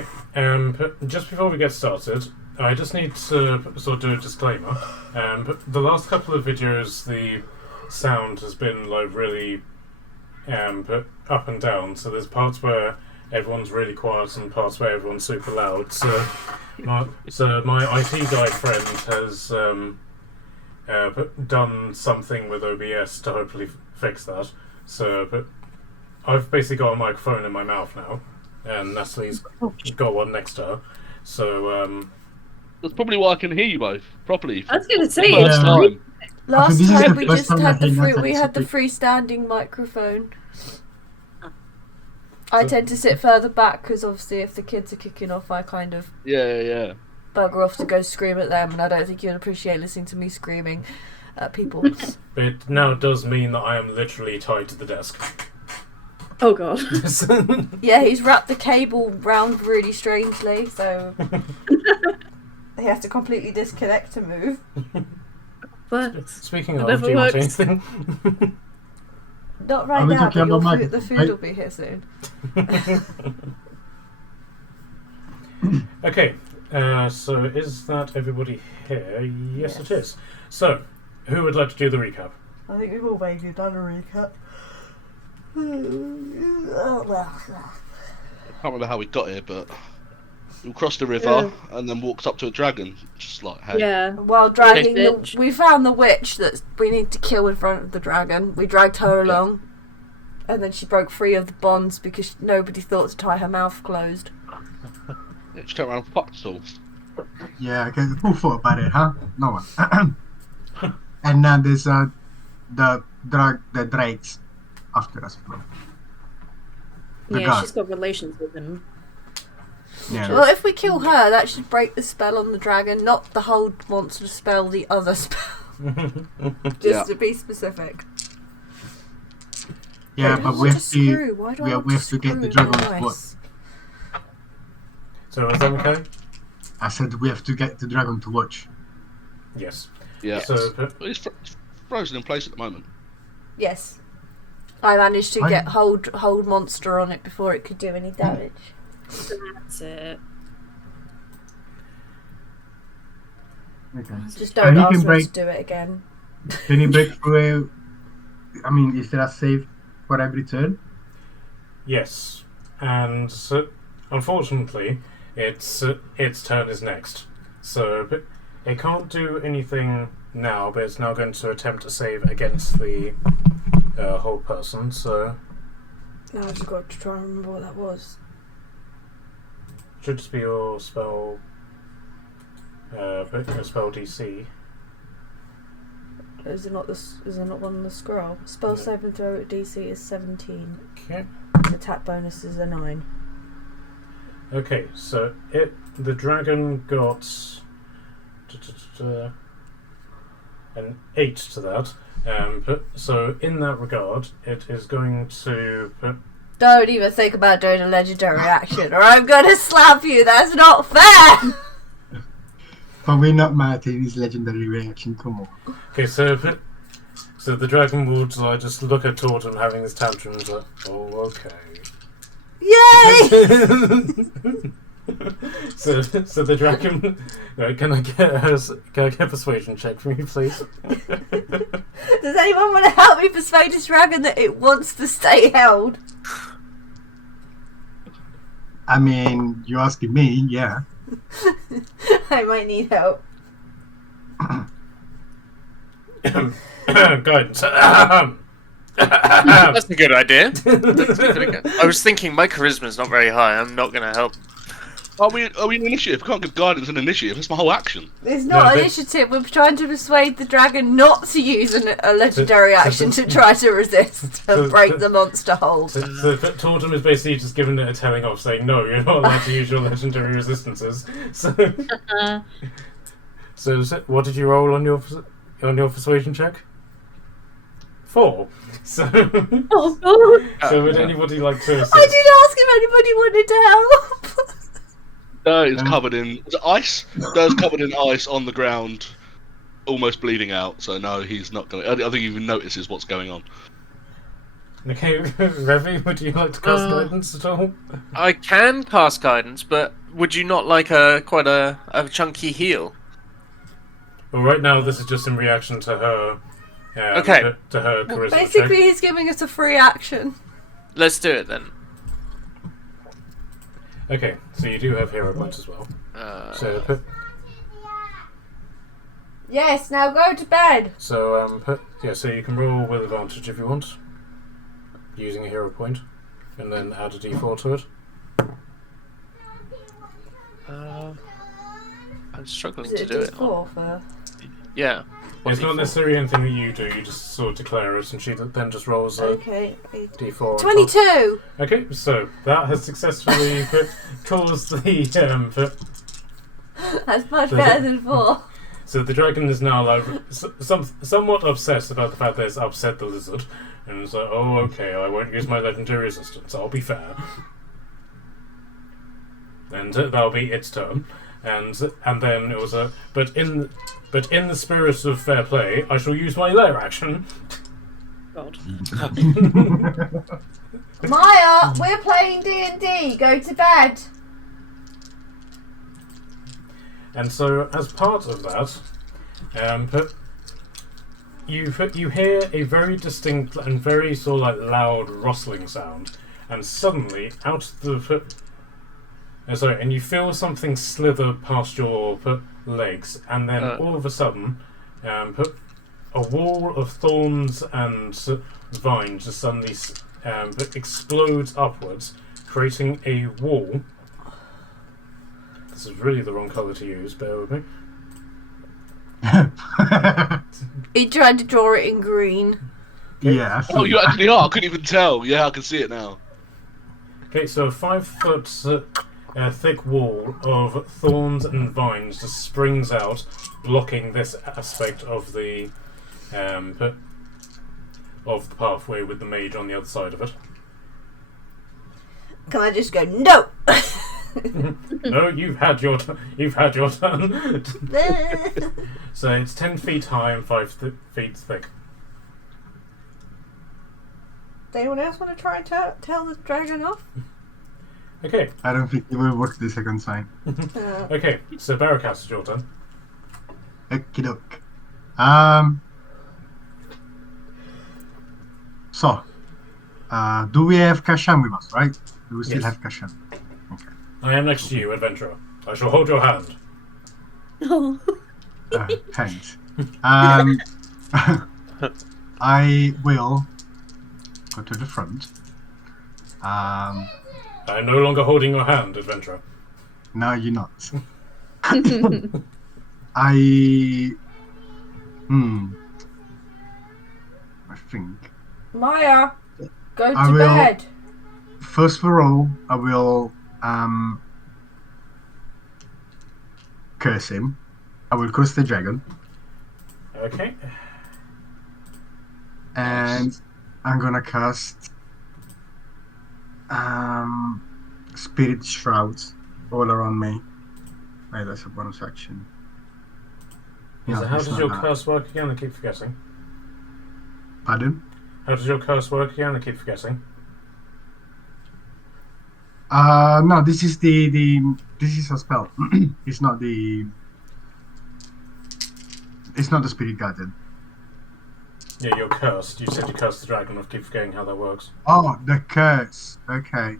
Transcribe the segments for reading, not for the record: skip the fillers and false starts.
Okay, just before we get started, I just need to sort of do a disclaimer. The last couple of videos, the sound has been like really up and down. So there's parts where everyone's really quiet and parts where everyone's super loud. So my IT guy friend has done something with OBS to hopefully fix that. So, but I've basically got a microphone in my mouth now, and Natalie's got one next to her. So that's probably why I can hear you both properly. I was going to say, First time. Last this is time the we first just time had I think we had the freestanding microphone. I tend to sit further back because obviously if the kids are kicking off, I kind of Yeah. bugger off to go scream at them, and I don't think you'll appreciate listening to me screaming at people. but it now does mean that I am literally tied to the desk. oh god. Yeah, he's wrapped the cable round really strangely, so he has to completely disconnect to move. But Speaking It of, never do you want works. anything? Not right Are we now, talking but about the food right? will be here soon. Okay, so is that everybody here? Yes, it is. So, who would like to do the recap? I think we've all vaguely done a recap. I can't remember how we got here, but we crossed the river and then walked up to a dragon. Just like, hey. yeah. While dragging Bitch. we found the witch that we need to kill in front of the dragon. We dragged her along, and then she broke free of the bonds because nobody thought to tie her mouth closed. Yeah, just turn around and fucked us all. Yeah, okay. Who thought about it, huh? No one. And then there's the drakes after us. The Yeah, god. she's got relations with him. Yeah. Well, if we kill her, that should break the spell on the dragon, not the whole monster spell, the other spell. Just to be specific. Yeah, I but don't we want have to to. screw. Why do I want We have to get screw the in dragon my to work. eyes? So, is that okay? I said we have to get the dragon to watch. Yes. Yeah. So, It's frozen in place at the moment. Yes. I managed to I- get hold monster on it before it could do any damage. That's it. Okay. Just And don't you ask can me break. to do it again. Can you break through? I mean, is there a save for every turn? yes. And unfortunately, its turn is next. So, but it can't do anything now, but it's now going to attempt to save against the whole person, so Now I've just got to try and remember what that was. should just be your spell your spell DC. Is it not one on the scroll? Spell No. save and throw at DC is 17. Okay. The attack bonus is a 9. Okay, so the dragon got an 8 to that. So in that regard, it is going to Don't even think about doing a legendary action, or I'm gonna slap you. That's not fair. But we're not mad at his legendary reaction. Come on. okay. So the dragon will just look at Torton having this tantrum and is like, oh, okay. Yay! So the dragon. No, can I get a persuasion check from you, please? Does anyone want to help me persuade this dragon that it wants to stay held? I mean, you're asking me, yeah. I might need help. Guidance. That's a good idea. I was thinking my charisma's not very high. I'm not going to help. Are we in initiative? I can't give guidance in initiative. That's my whole action. It's not No, they- initiative. We're trying to persuade the dragon not to use a legendary action to try to resist and break the monster hold. So Tortum is basically just giving it a telling off, saying, no, you're not allowed to use your legendary resistances. So what did you roll on your persuasion check? 4. So, Oh god. so would anybody like to assist? I did ask if anybody wanted to help. Is covered in ice. Dirk's covered in ice on the ground, almost bleeding out. So no, he's not going. I don't think he even notices what's going on. Okay, Revi, would you like to cast guidance at all? I can cast guidance, but would you not like quite a chunky heal? Well, right now this is just in reaction to her. Okay. To her Well, charisma basically, check. he's giving us a free action. Let's do it then. Okay, so you do have hero points as well. So Yes, now go to bed. so so you can roll with advantage if you want, using a hero point, and then add a d4 to it. I'm struggling Is to it do a it. D4 for? Yeah. It's not necessarily anything that you do. You just sort of declare it, and she then just rolls a Okay. d4. on top. 22. Okay, so that has successfully caused the That's much better than 4. So the dragon is now like somewhat obsessed about the fact that it's upset the lizard, and it's like, oh, okay, I won't use my legendary resistance. I'll be fair, and that'll be its turn. And then it was but in the spirit of fair play, I shall use my lair action. God. Maya, we're playing D&D. Go to bed. And so, as part of that, you hear a very distinct and very sort of like loud rustling sound, and suddenly out the and you feel something slither past your legs, and then all of a sudden, a wall of thorns and vines just suddenly explodes upwards, creating a wall. This is really the wrong colour to use, bear with me. He tried to draw it in green. Yeah. Oh, you actually are. I couldn't even tell. Yeah, I can see it now. Okay, so a 5-foot thick wall of thorns and vines just springs out, blocking this aspect of the pathway with the mage on the other side of it. Can I just go, no? No, you've had your turn. So it's 10 feet high and 5 feet thick. Does anyone else want to try and tell the dragon off? Okay, I don't think it will work the second time. okay. So Barracast, it's your turn. Okie doke. So, do we have Kashan with us, right? Do we still Yes. have Kashan? I am next to you, adventurer. I shall hold your hand. Oh. Thanks. I will go to the front. I am no longer holding your hand, adventurer. No, you're not. I think. Maya, go I to will- bed. First of all, I will curse him. I will curse the dragon, Okay. and I'm gonna cast Spirit Shrouds all around me. Wait, that's a bonus action. So how it's does not your that. curse work again? I keep forgetting. Pardon? How does your curse work again? I keep forgetting. No, this is this is a spell. It's not the Spirit Guardian. Yeah, you're cursed. You said you cursed the dragon. I keep forgetting how that works. Oh, the curse. Okay.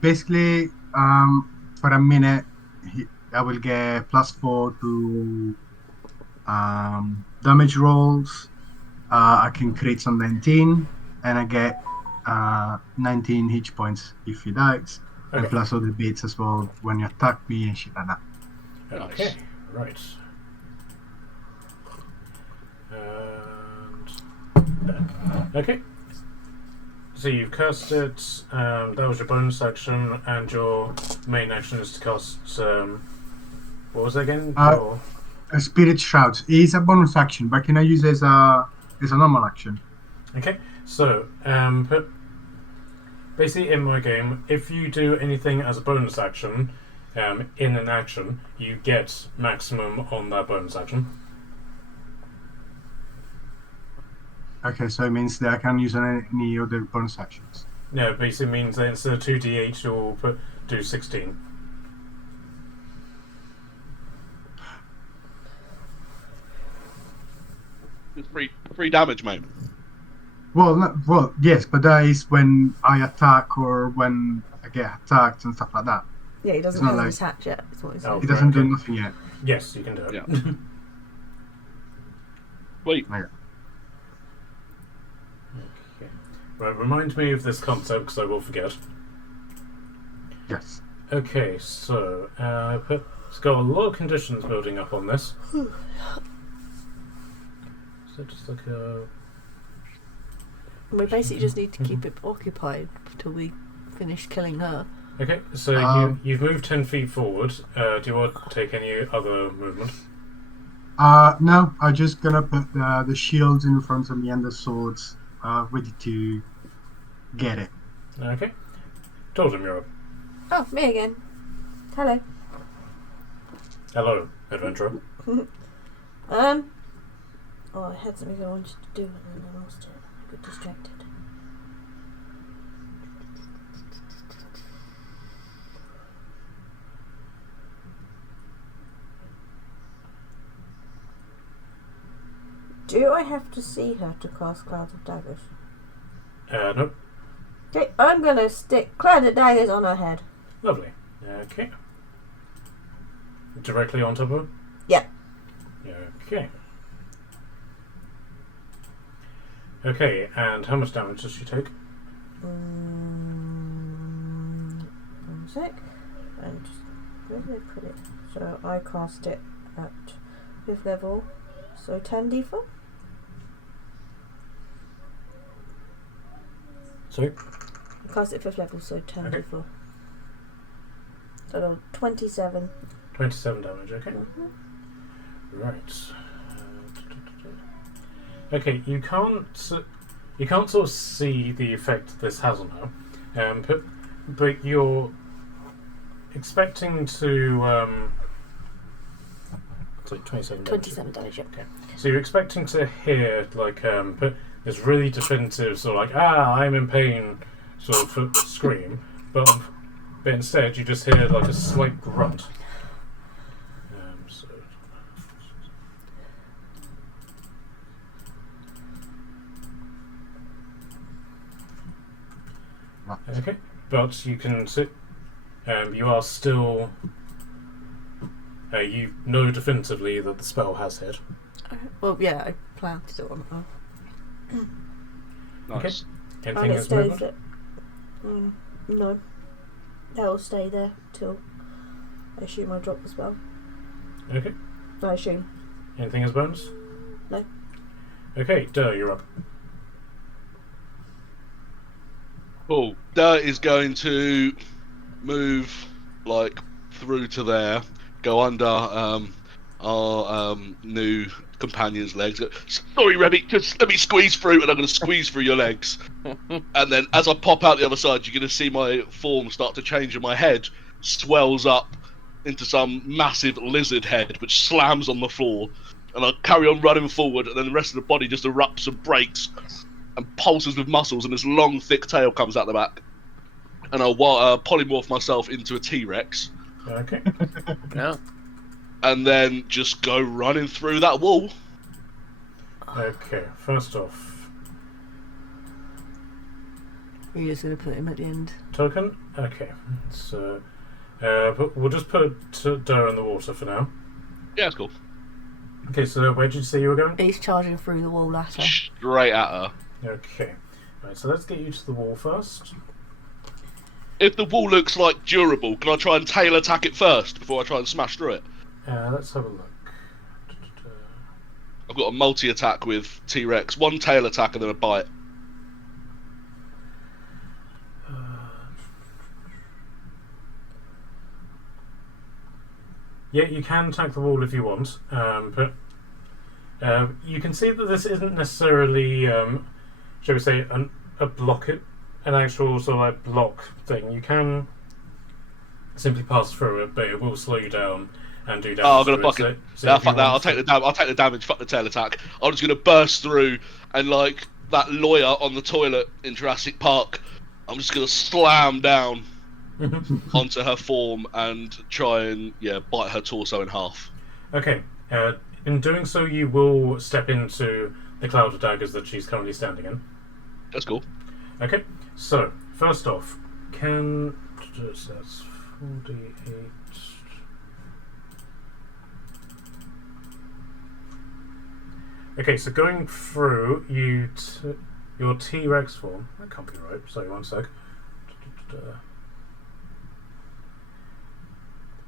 Basically, for a minute, I will get +4 to damage rolls. I can create some 19, and I get 19 hit points if he dies, and Okay. plus all the bits as well when you attack me and shit like that. Okay, right. And okay. So you've cast it. That was your bonus action, and your main action is to cast. What was that again? Your- A Spirit Shroud is a bonus action, but can I use it as a normal action? Okay, so basically in my game, if you do anything as a bonus action, in an action, you get maximum on that bonus action. Okay, so it means that I can't use any other bonus actions. No, it basically means that instead of 2d8, you'll do 16. It's free damage, mate. Well, yes, but that is when I attack or when I get attacked and stuff like that. Yeah, he doesn't It's not have like- his hatch yet. Is what he's Oh. saying. He doesn't do Okay. nothing yet. Yes, you can do it. Yeah. Wait. Okay. Right, remind me of this concept because I will forget. Yes. Okay, so it's got a lot of conditions building up on this. So just like a... We basically just need to keep it occupied till we finish killing her. Okay, so you've moved 10 feet forward. Do you want to take any other movement? No, I'm just gonna put the shields in front of me and the swords ready to get it. Okay. Told him you're up. Oh, me again. Hello. Hello, adventurer. Oh, I had something I wanted to do and then I lost it. I got distracted. Do I have to see her to cast Cloud of Daggers? Nope. Okay, I'm gonna stick Cloud of Daggers on her head. Lovely. Okay. Directly on top of her? Yeah. Okay. Okay, and how much damage does she take? One sec. And where did I put it? So I cast it at 5th level. So 10d4? Sorry? I cast it at 5th level, so 10d4. So 27. 27 damage, okay. Right. Okay, you can't sort of see the effect this has on her, but you're expecting to. Sorry, 27 damage. 27 damage, yeah. Okay, so you're expecting to hear like this really definitive sort of like I'm in pain sort of scream, but instead you just hear like a slight grunt. So. Okay, but you can sit. You are still. You know definitively that the spell has hit. Well, yeah, I plan to do it on her. Nice. Anything And it is stays movement? no. That'll stay there till I assume I drop the spell. Okay. I assume. Anything as bonus? No. Okay, you're up. Cool. Dirt is going to move like through to there, go under our new companion's legs. Go, sorry, Remy, just let me squeeze through, and I'm going to squeeze through your legs. And then as I pop out the other side, you're going to see my form start to change, and my head swells up into some massive lizard head, which slams on the floor. And I carry on running forward, and then the rest of the body just erupts and breaks and pulses with muscles, and this long, thick tail comes out the back. And I'll polymorph myself into a T-Rex, Okay. Yeah. and then just go running through that wall. Okay, first off, You're just going to put him at the end. token. Okay, so but we'll just put Dur in the water for now. Yeah, it's cool. Okay, so where did you say you were going? He's charging through the wall at her. Straight at her. Okay, right. So let's get you to the wall first. If the wall looks like durable, can I try and tail attack it first before I try and smash through it? Let's have a look. I've got a multi-attack with T-Rex, one tail attack and then a bite. Yeah, you can attack the wall if you want, but you can see that this isn't necessarily, shall we say, a block, an actual sort of like block thing. You can simply pass through it, but it will slow you down and do damage. Oh, I'm gonna to fuck it. it. So Nah, if you fuck that. want I'll take the damage. Fuck the tail attack. I'm just gonna burst through and like that lawyer on the toilet in Jurassic Park, I'm just gonna slam down onto her form and try and bite her torso in half. Okay. In doing so, you will step into the cloud of daggers that she's currently standing in. That's cool. Okay. So first off, that's 48. Okay, so going through your T-Rex form. That can't be right. Sorry, one sec.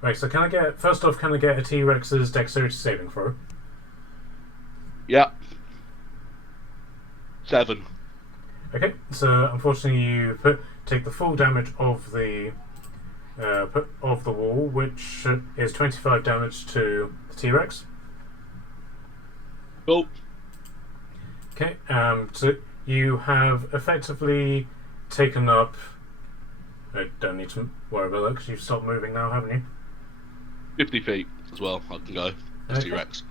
Right, so can I get a T-Rex's dexterity saving throw? Yeah. 7. Okay, so unfortunately you take the full damage of the wall, which is 25 damage to the T-Rex. Cool. Okay, so you have effectively taken up. I don't need to worry about that because you've stopped moving now, haven't you? 50 feet as well. I can go. Okay. T-Rex.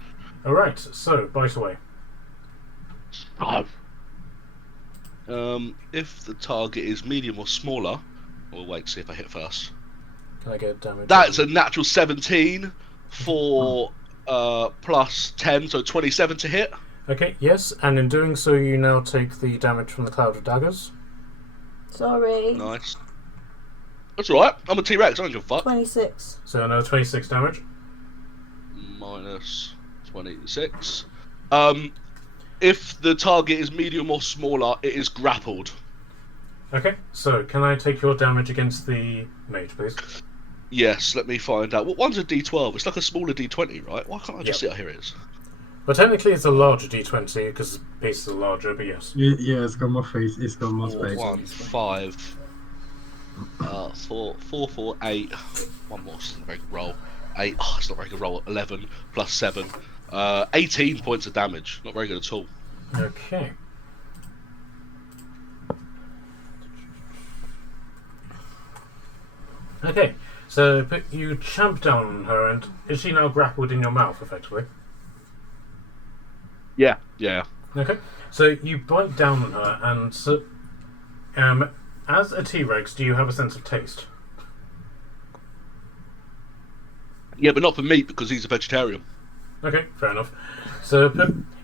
All right, so bite away. If the target is medium or smaller, we'll wait to see if I hit first. Can I get damage? That's a natural 17 for plus 10, so 27 to hit. Okay, yes, and in doing so, you now take the damage from the cloud of daggers. Sorry. Nice. That's alright. I'm a T-Rex. I don't give a fuck. 26. So another 26 damage. Minus 26. If the target is medium or smaller, it is grappled. Okay, so can I take your damage against the mage, please? Yes, let me find out. What one's a D12? It's like a smaller D20, right? Why can't I just see it? Here it is. Well, technically it's a larger D20 because the pieces are larger, but yes. Yeah, it's got more face. It's got more 4, space. 1, 5, 4, 4, 8. One more. It's not a very good roll. 8. Oh, it's not a very good roll. 11 plus 7. 18 points of damage. Not very good at all. Okay. Okay, so but you champ down on her, and is she now grappled in your mouth, effectively? Yeah. Yeah. Okay, so you bite down on her, and so, as a T-Rex, do you have a sense of taste? Yeah, but not for meat because he's a vegetarian. Okay, fair enough. So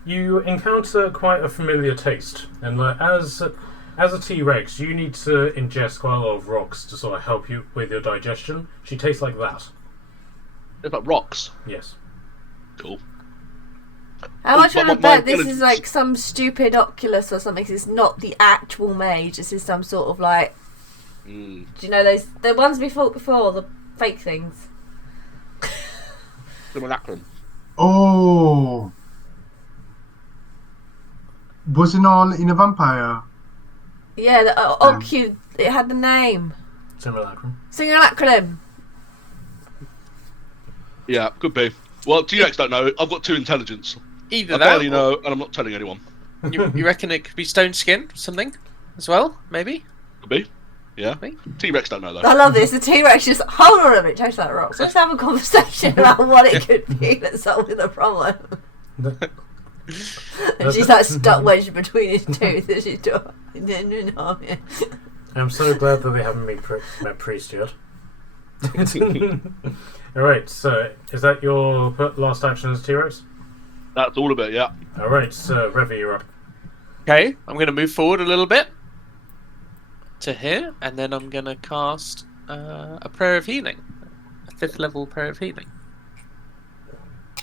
you encounter quite a familiar taste, and as a T-Rex, you need to ingest quite a lot of rocks to sort of help you with your digestion. She tastes like that. It's like rocks. Yes. Cool. How much but would I my bet this is intelligence- like some stupid Oculus or something? 'Cause it's not the actual mage. This is some sort of like. Mm. Do you know those the ones we fought before, the fake things? Simulacrum. Oh, wasn't all in a vampire? Yeah, the Ocu. It had the name. Simulacrum. Simulacrum. Yeah, could be. Well, T-Rex don't know. I've got 2 intelligence. Either I that, barely or know, and I'm not telling anyone. you reckon it could be stone skin, something, as well, maybe? Could be. Yeah. Maybe. T-Rex don't know though. I love this. The T-Rex just hold on a minute, change that rock. So let's have a conversation about what it could be that's solving the problem. And she's like stuck wedged between his teeth. And she's doing, I'm so glad that they haven't met Priest yet. Alright, so is that your last action as T-Rex? That's all of it. Yeah. Alright, so Revy, you're up. Okay, I'm going to move forward a little bit to here, and then I'm going to cast a Prayer of Healing, a 5th level Prayer of Healing,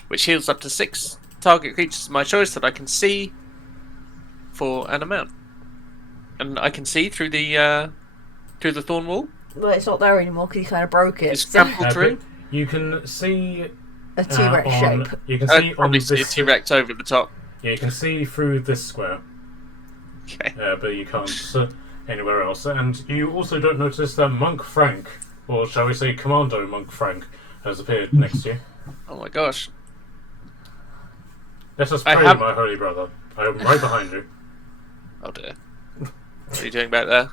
which heals up to 6 target creatures of my choice that I can see for an amount, and I can see through the thorn wall. well, it's not there anymore because he kind of broke it. It's So, trampled through. You can see a T-Rex on- shape. You can see on Probably see a this. T-Rex over the top. Yeah, you can see through this square, Okay. but you can't anywhere else. And you also don't notice that Monk Frank, or shall we say Commando Monk Frank, has appeared next to you. Oh my gosh. Let us I pray, have- my holy brother. I am right behind you. Oh dear. What are you doing back there?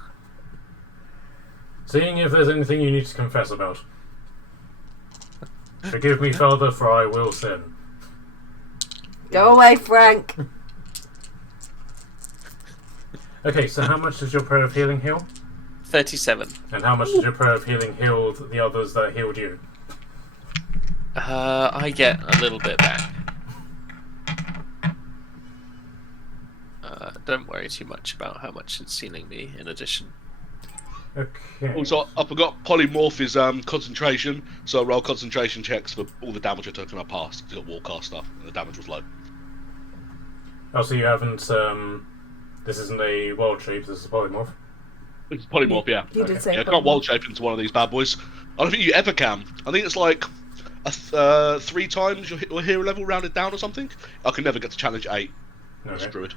Seeing if there's anything you need to confess about. Forgive me, Father, for I will sin. Go away, Frank. Okay, so how much does your prayer of healing heal? 37. And how much does your prayer of healing heal the others that healed you? I get a little bit back. Don't worry too much about how much it's healing me in addition. Okay. Also, I forgot polymorph is concentration, so I roll concentration checks for all the damage I took and I passed. It's got warcast stuff, and the damage was low. Oh, so you haven't, this isn't a wild shape, this is a polymorph? It's polymorph, yeah. You did say Yeah, I can't wild shape into one of these bad boys. I don't think you ever can. I think it's like 3 times your hero level rounded down or something. I can never get to challenge 8. Okay. That's druid.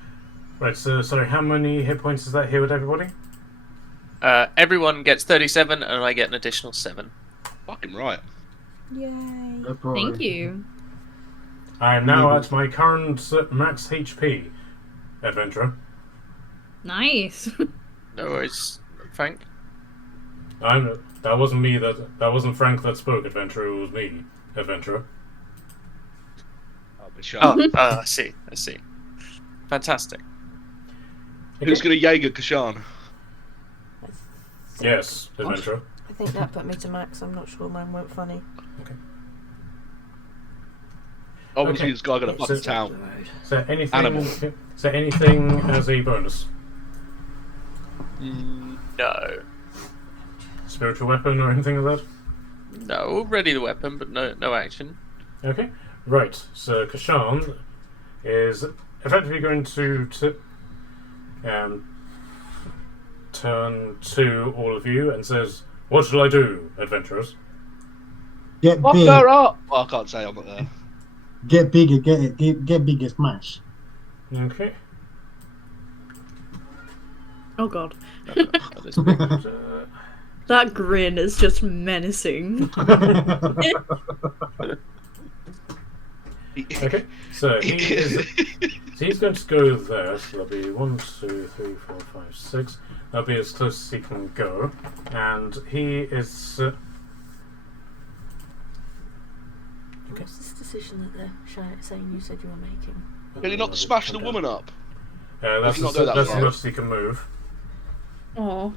Right, so, sorry, how many hit points does that heal everybody? Everyone gets 37, and I get an additional 7. Fucking right. Yay. Good boy. Thank you. I am now at my current max HP, adventurer. Nice. No worries, Frank. That wasn't me, that wasn't Frank that spoke, adventurer, it was me, adventurer. I'll be sure. I see. Fantastic. Who's going to Jaeger Kashan? Yes, adventurer. I think that put me to max. I'm not sure mine weren't funny. Obviously, Okay. this guy got a fucking So- town. So anything, Animal. so anything as a bonus? No. Spiritual weapon or anything like that? No, ready the weapon, but no action. Okay, right. So Kashan is effectively going to turn to all of you and says, "What shall I do, adventurers?" Get Fuck big. her up! Well, I can't say I'm not there. Get bigger. Get bigger. Smash. Okay. Oh god. At this point. That grin is just menacing. Okay. So he's going to go there. So that'll be 1, 2, 3, 4, 5, 6. That'll be as close as he can go, and he is. What's this decision that they're saying you said you were making? Can you not smash the woman up? That's Can you not go that that's far? as much as he can move. Oh.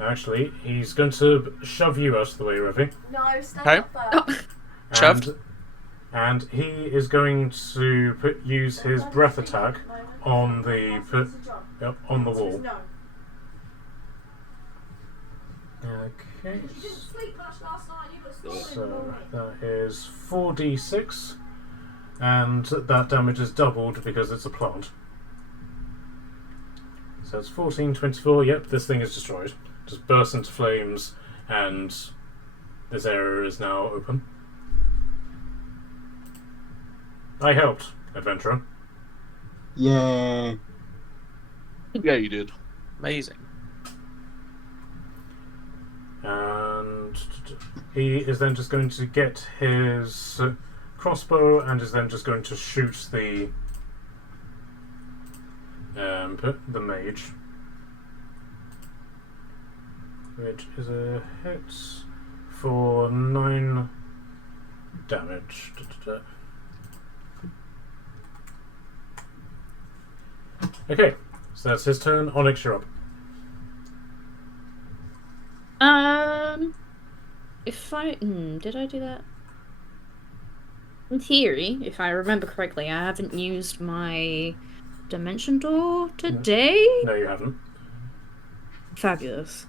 Actually, he's going to shove you out of the way, Ravi. No, stand Okay. up there. Shoved? And he is going to use his breath attack on the wall. Okay. So that is 4d6, and that damage is doubled because it's a plant. So it's 14, 24. Yep, this thing is destroyed. Just bursts into flames, and this area is now open. I helped, adventurer. Yeah. Yeah, you did. Amazing. And he is then just going to get his crossbow and is then just going to shoot the mage, which is a hit for 9 damage. Okay, so that's his turn. Onyx, you're up. If I did I do that? In theory, if I remember correctly, I haven't used my dimension door today. No, you haven't. Fabulous.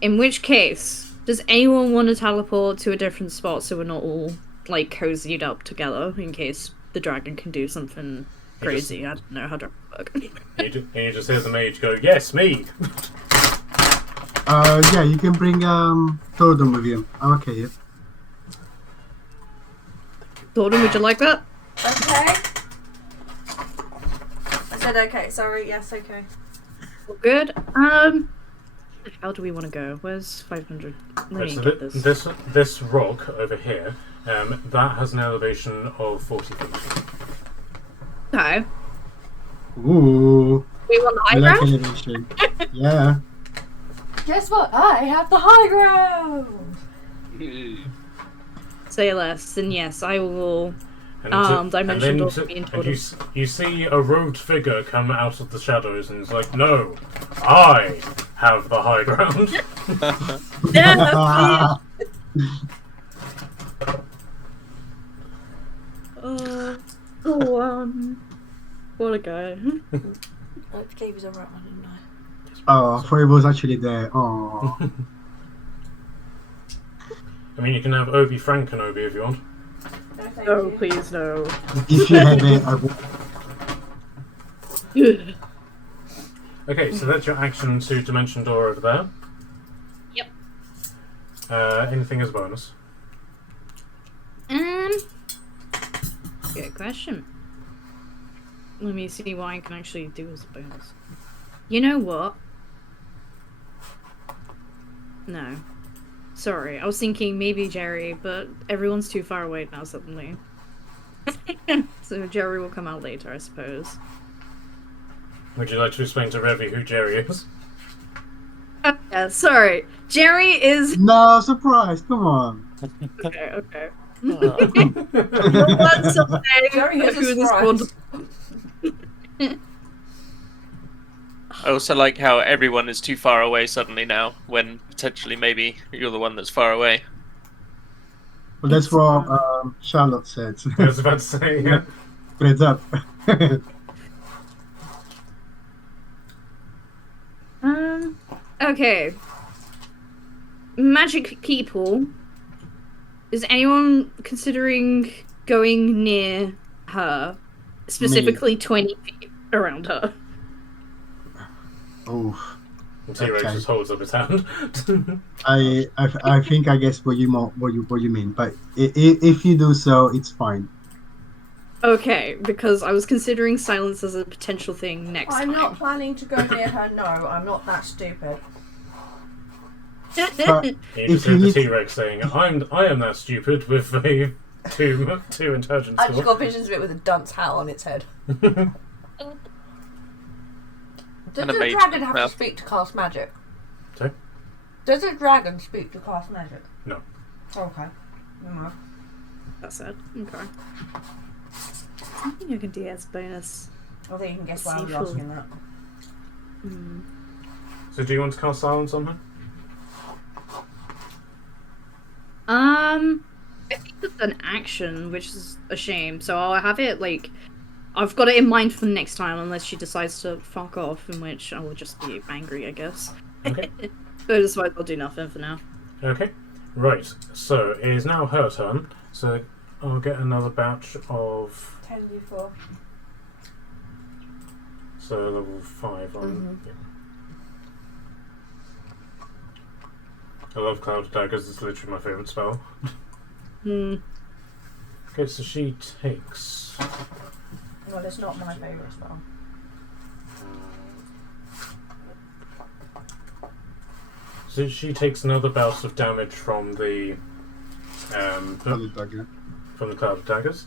In which case, does anyone want to teleport to a different spot so we're not all like cozied up together in case the dragon can do something crazy? I don't know how to work. And you just hear the mage go, "Yes, me." Yeah, you can bring Tordon with you. I'm okay, yeah. Gordon, would you like that? Okay. I said okay. Sorry. Yes. Okay. All good. How do we want to go? Where's 500? Let Right, me so get this. this rock over here, that has an elevation of 40 feet. Okay. Ooh. We want the I high like ground? elevation. Yeah. Guess what? I have the high ground. Say less, then yes, I will dimension door then being and told you see a robed figure come out of the shadows, and it's like, no, I have the high ground. Go on. What a guy. I gave you the right one, didn't I? Oh, I thought it was actually there. Oh. I mean, you can have Obi Frank Kenobi if you want. No, thank No, you. please, no. If you have it, I will. Okay, so that's your action to Dimension Door over there. Yep. Anything as a bonus? Good question. Let me see what I can actually do as a bonus. You know what? No. Sorry, I was thinking maybe Jerry, but everyone's too far away now suddenly. So Jerry will come out later, I suppose. Would you like to explain to Revy who Jerry is? Yeah, sorry. Jerry is... No, surprise, come on. Okay. Jerry is a who this surprise. I also like how everyone is too far away suddenly now, when potentially maybe you're the one that's far away. Well, that's what Charlotte said. I was about to say, yeah. Heads up. Okay. Magic people. Is anyone considering going near her? Specifically 20 feet around her. Oh. T-Rex Okay. just holds up his hand. I think I guess what you mean, but if you do so, it's fine. Okay, because I was considering silence as a potential thing next I'm time. not planning to go near her, no. I'm not that stupid. But You if just you hear the need, T-Rex saying, I am that stupid with a two intelligence I just score. got visions of it with a dunce hat on its head. Does And a the mage dragon have to mouth. speak to cast magic? Sorry? Does the dragon speak to cast magic? No. Okay. Never mind. That's it. Okay. I think I can do it as a bonus. I think you can guess why I was Seafood. asking that. So do you want to cast silence on her? I think it's an action, which is a shame. So I'll have it like I've got it in mind for the next time, unless she decides to fuck off, in which I will just be angry, I guess. Okay. But otherwise, I'll do nothing for now. Okay. Right. So it is now her turn. So I'll get another batch of 10d4. so level 5 on. Yeah. I love Cloud Daggers. It's literally my favourite spell. Okay, so she takes. Well, it's not my favourite spell. So she takes another bout of damage from the from the Cloud of Daggers.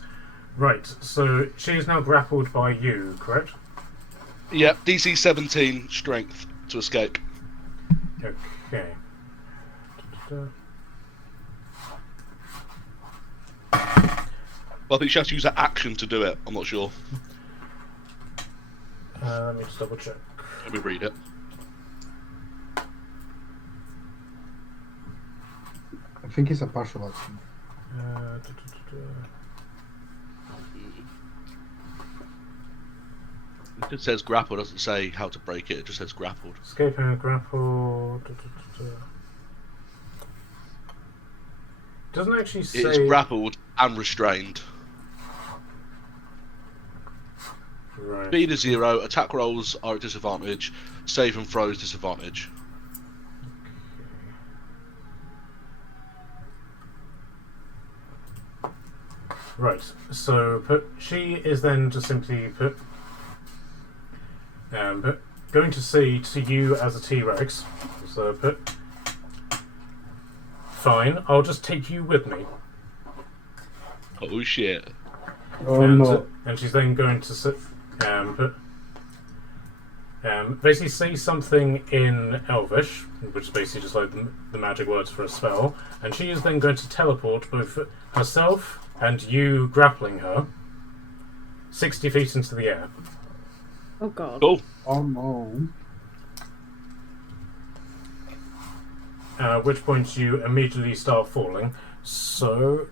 Right, so she is now grappled by you, correct? Yep, DC 17 strength to escape. Okay. Well, I think she has to use her action to do it. I'm not sure. Let me just double check. Let me read it. I think it's a partial action. It just says grapple, doesn't say how to break it, it just says grappled. Escaping a grapple. Doesn't actually say. It is grappled and restrained. Right. Speed is 0, attack rolls are at disadvantage, save and throws disadvantage. Right. So she is then just simply going to say to you as a T-Rex. So fine. I'll just take you with me. Oh shit. Oh and, no. and she's then going to basically say something in Elvish, which is basically just like the magic words for a spell, and she is then going to teleport both herself and you grappling her 60 feet into the air. Oh god. Cool. Oh no. At which point you immediately start falling. So,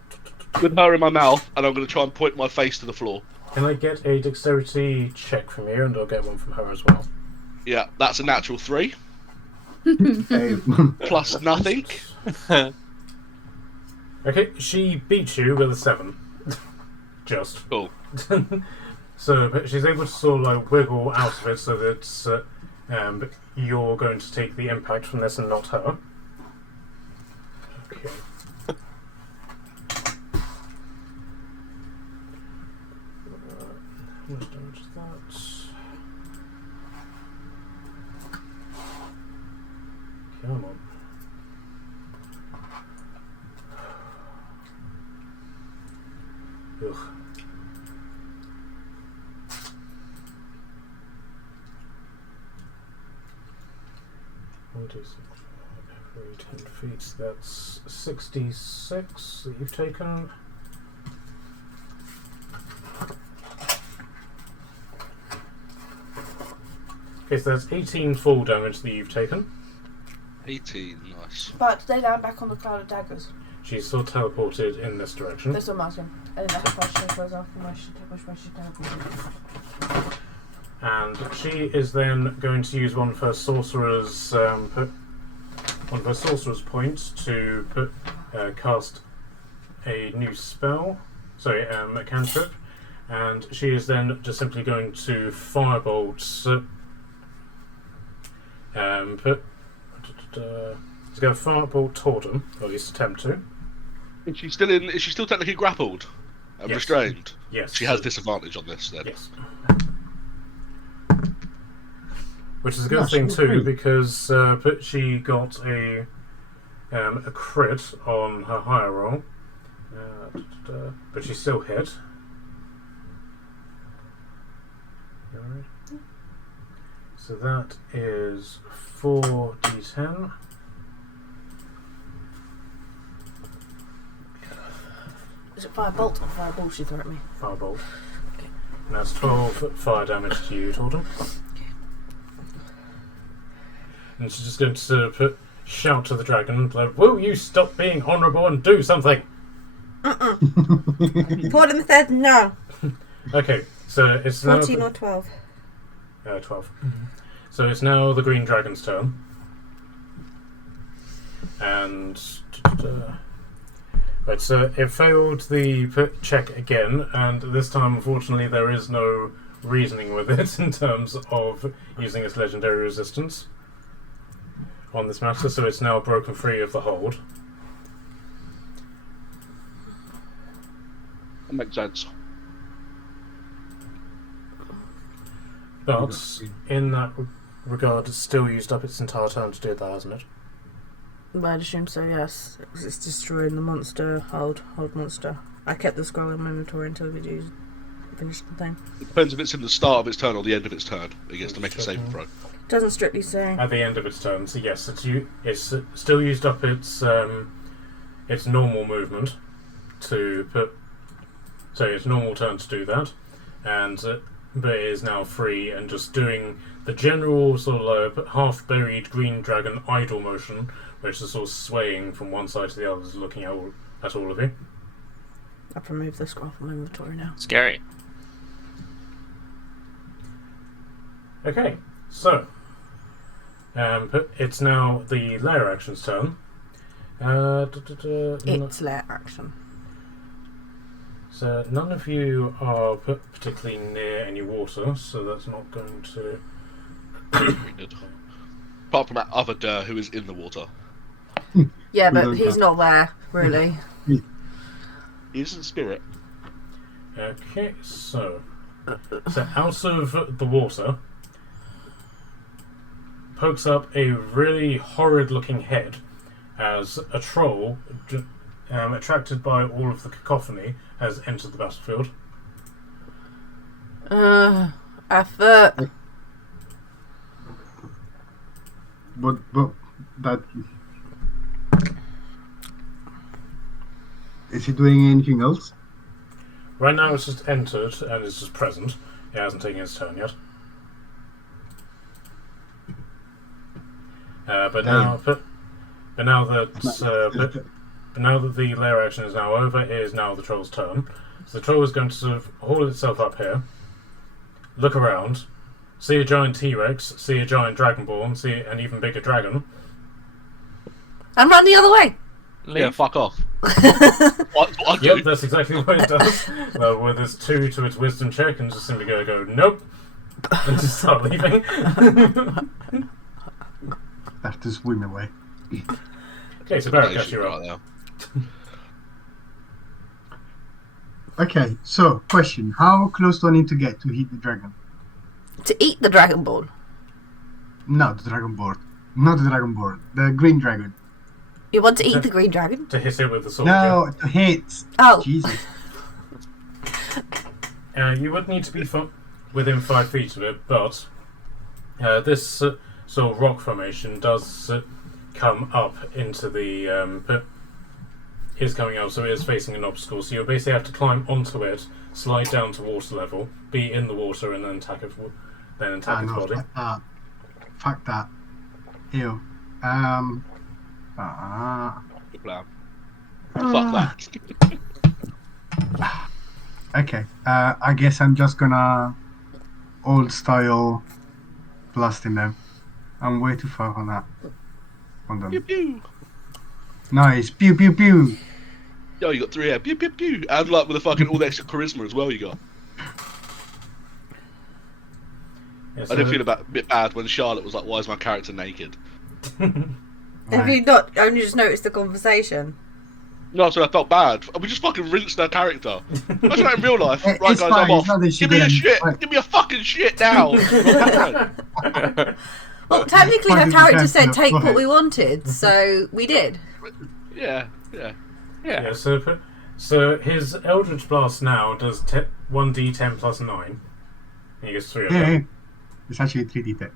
With her in my mouth, and I'm going to try and point my face to the floor. can I get a dexterity check from you, and I'll get one from her as well. Yeah, that's a natural 3. Hey. Plus nothing. Okay, she beats you with a 7. Just. Cool. So, but she's able to sort of like wiggle out of it so that you're going to take the impact from this and not her. Okay. How much damage is that? Come on. Ugh. One, two, six, five, every 10 feet. That's 66 that you've taken. Okay, so that's 18 full damage that you've taken. 18, nice. But they land back on the cloud of daggers. She's still teleported in this direction. That's what I'm asking. And then that's why she goes off and which way she teleported. And she is then going to use one of her sorcerer's points to cast a new spell. Sorry, a cantrip. And she is then just simply going to firebolt. She's going to firebolt toward him, or at least attempt to. Is she still in? Is she still technically grappled and Yes. restrained? Yes. She has disadvantage on this then. Yes. Which is a good That's thing too, great. because she got a crit on her higher roll, but she's still hit. Alright. So that is 4d10. Is it firebolt or fireball she threw at me? Firebolt. And that's 12 fire damage to you, Torden. And she's just going to shout to the dragon, like, will you stop being honourable and do something? Portland said no. Okay, so it's now 14 or 12. 12. So it's now the green dragon's turn. And right, so it failed the check again, and this time, unfortunately, there is no reasoning with it in terms of using its legendary resistance on this matter, so it's now broken free of the hold. That makes sense. But in that regard, it's still used up its entire turn to do that, hasn't it? Well, I'd assume so, yes. It's destroying the monster, hold monster. I kept the scroll in my inventory until we finished the thing. It depends if it's in the start of its turn or the end of its turn. It gets to make a saving throw. Doesn't strictly say. At the end of its turn, so yes, it's still used up its normal movement to put. So its normal turn to do that, and but it is now free and just doing the general sort of half-buried green dragon idle motion, which is sort of swaying from one side to the other, looking at all of you. I've removed the scroll from my inventory now. Scary. Okay, so it's now the lair action's turn. It's lair action. So none of you are particularly near any water, so that's not going to. Apart from that other Durr who is in the water. Yeah, but he's not there, really. He's in spirit. Okay, so out of the water pokes up a really horrid-looking head as a troll, attracted by all of the cacophony, has entered the battlefield. Effort. But that is he doing anything else? Right now it's just entered and it's just present. It hasn't taken its turn yet. But now that the lair action is now over, it is now the troll's turn. So the troll is going to sort of haul itself up here, look around, see a giant T-Rex, see a giant Dragonborn, see an even bigger dragon. And run the other way. Yeah, fuck off. what I do. Yep, that's exactly what it does. With its 2 to its wisdom check, and just simply go nope, and just start leaving. Have to swim away. Okay, so Barrackash, you're up. Right now. Okay, so question: how close do I need to get to hit the dragon? To eat the Dragonborn. No, the dragonborn. Not the dragonborn. The green dragon. You want to eat the green dragon? To hit it with the sword. No, to hit. Oh. Jesus. You would need to be within 5 feet of it, but this sort of rock formation does come up into the pit. Is coming up, so it is facing an obstacle. So you basically have to climb onto it, slide down to water level, be in the water, and then attack it. Then attack its body. Fuck that. Ew. Good plan. Fuck that. Okay. I guess I'm just gonna old style blasting them. I'm way too far on that. Hold on. Pew pew. Nice. Pew pew pew. Yo, you got 3 air. Pew pew pew. And like with the fucking all the extra charisma as well. You got. Yeah, I did feel a bit bad when Charlotte was like, "Why is my character naked?" Have you not only just noticed the conversation? No, so I felt bad. We just fucking rinsed her character. Imagine that in real life. Right, It's guys, fine, I'm it's off. not that she Give me a didn't- shit. Right. Give me a fucking shit now. Well, technically her Fucking character sense said of take what life. we wanted, so we did. Yeah. Yeah, so his Eldritch Blast now does 1d10 plus 9. He gets 3 of Yeah, them. it's actually 3d10.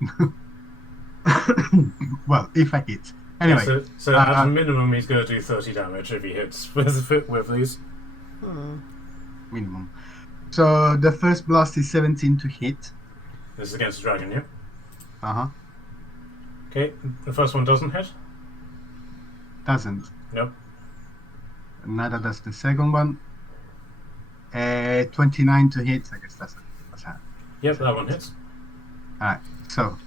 Well, if I hit. Anyway, So at a minimum, he's going to do 30 damage if he hits with these. minimum. So the first blast is 17 to hit. This is against the dragon, yeah? Uh-huh. Okay, the first one doesn't hit? Doesn't. Nope. Neither does the second one. 29 to hit. I guess that's that. Yep, that one hits. Alright, so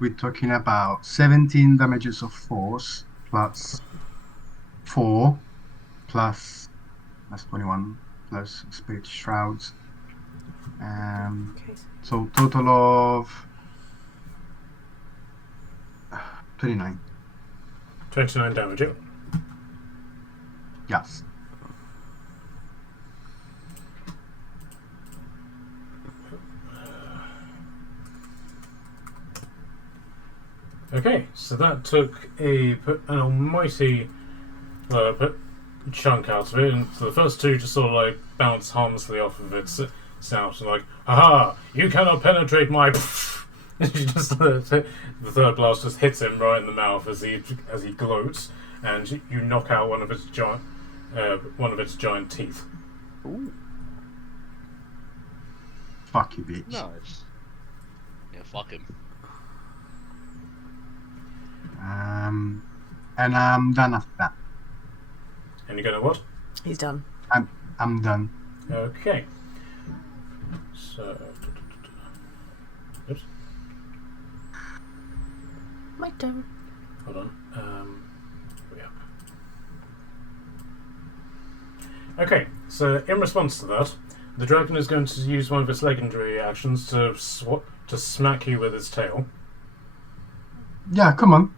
we're talking about 17 damages of force plus 4 plus that's 21 plus spirit shrouds. So total of 29. 29 damage, yep. Yes. Okay, so that took an almighty chunk out of it, and so the first 2 just sort of like bounce harmlessly off of its snout, and like, haha, you cannot penetrate my. And she just the third blast just hits him right in the mouth as he gloats, and you knock out one of its giant teeth. Ooh, Fuck you, bitch. nice. Yeah, fuck him. And I'm done after that. And you're gonna what? He's done. I'm done. Okay. So. Oops. My turn. Hold on. Yeah. Okay, so in response to that, the dragon is going to use one of its legendary actions to smack you with its tail. Yeah, come on.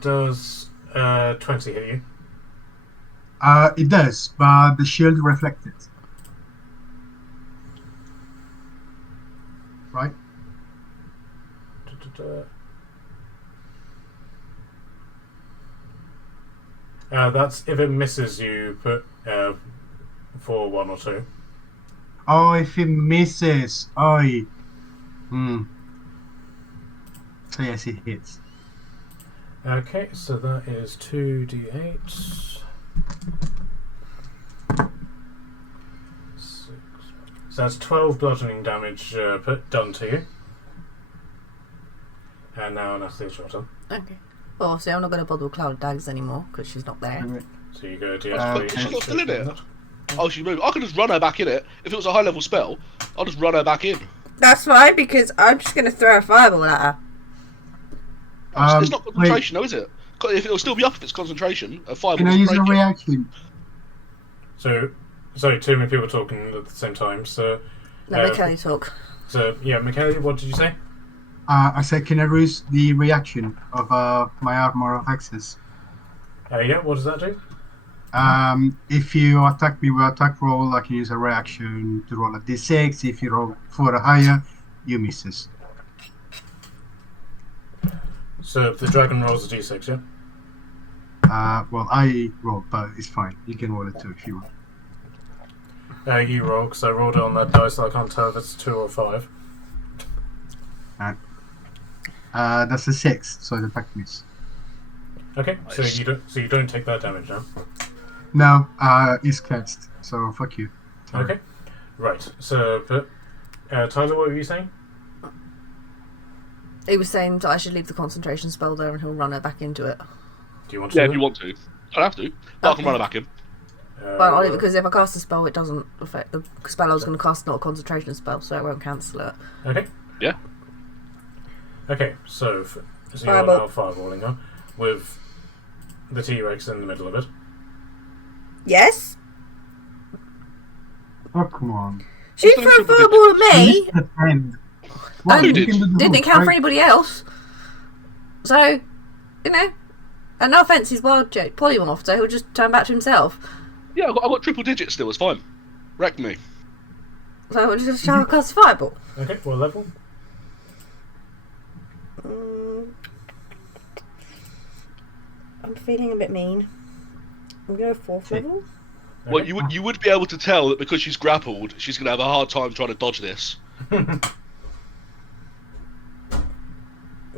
Does 20 hit you? It does, but the shield reflected. Right? That's if it misses you, for 1 or 2. Oh, if it misses. Oi. So yes, it hits. Okay, so that is 2d8. So that's 12 bludgeoning damage done to you. And now Natalie, it's your turn. Okay. Well, see, I'm not going to bother with Cloud Daggers anymore because she's not there. So you go But she's not still in it. that. Oh, she moved. I could just run her back in it. If it was a high level spell, I'll just run her back in. That's fine because I'm just going to throw a fireball at her. It's not concentration, though, is it? If it'll still be up if it's concentration, a fireball. Can I use a reaction? So, sorry, too many people talking at the same time. So, Let me Kelly talk. so yeah, Michaela, what did you say? I said, can I use the reaction of my Armor of Access? Yeah, what does that do? If you attack me with attack roll, I can use a reaction to roll a d6. If you roll 4 or higher, you misses. So the dragon rolls a d6, yeah? Well, I rolled, but it's fine. You can roll it too if you want. You roll, because I rolled it on that dice, so I can't tell if it's 2 or 5. That's a 6, so the attack miss. Okay, Nice. so you don't take that damage now. No, it's cast, so fuck you. Okay, right. So, Tyler, what were you saying? He was saying that I should leave the concentration spell there and he'll run her back into it. Do you want to? Yeah, do if you want to. I don't have to. But I can run her back in. that? Well, only because if I cast a spell, it doesn't affect the spell I was going to cast, not a concentration spell, so it won't cancel it. Okay. Yeah. Okay, so you're Fireball. now fireballing her with the T-Rex in the middle of it. Yes? Oh, come on. She threw a fireball at me! Defend. And you did. didn't count for anybody else. So, you know, and no offence, he's wild Jet Polymorph, officer, he'll just turn back to himself. Yeah, I've got triple digits still, it's fine. Wreck me. So I'm just trying to cast a fireball. Okay, what level? I'm feeling a bit mean. I'm going to 4th level. Well, you would be able to tell that because she's grappled, she's going to have a hard time trying to dodge this.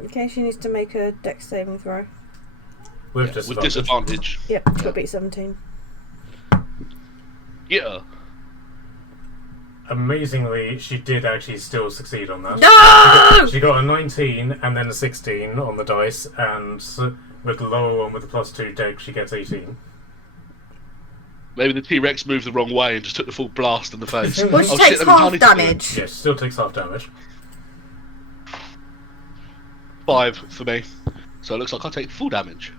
Okay, she needs to make a dex saving throw. With With disadvantage. disadvantage. Yep, she's got to beat 17. Yeah. Amazingly, she did actually still succeed on that. No! She got a 19 and then a 16 on the dice, and with the lower one with the +2 deck, she gets 18. Maybe the T-Rex moved the wrong way and just took the full blast in the face. Well, she Oh, takes shit, that means I half need to do damage. Yes, still takes half damage. 5 for me. So it looks like I take full damage.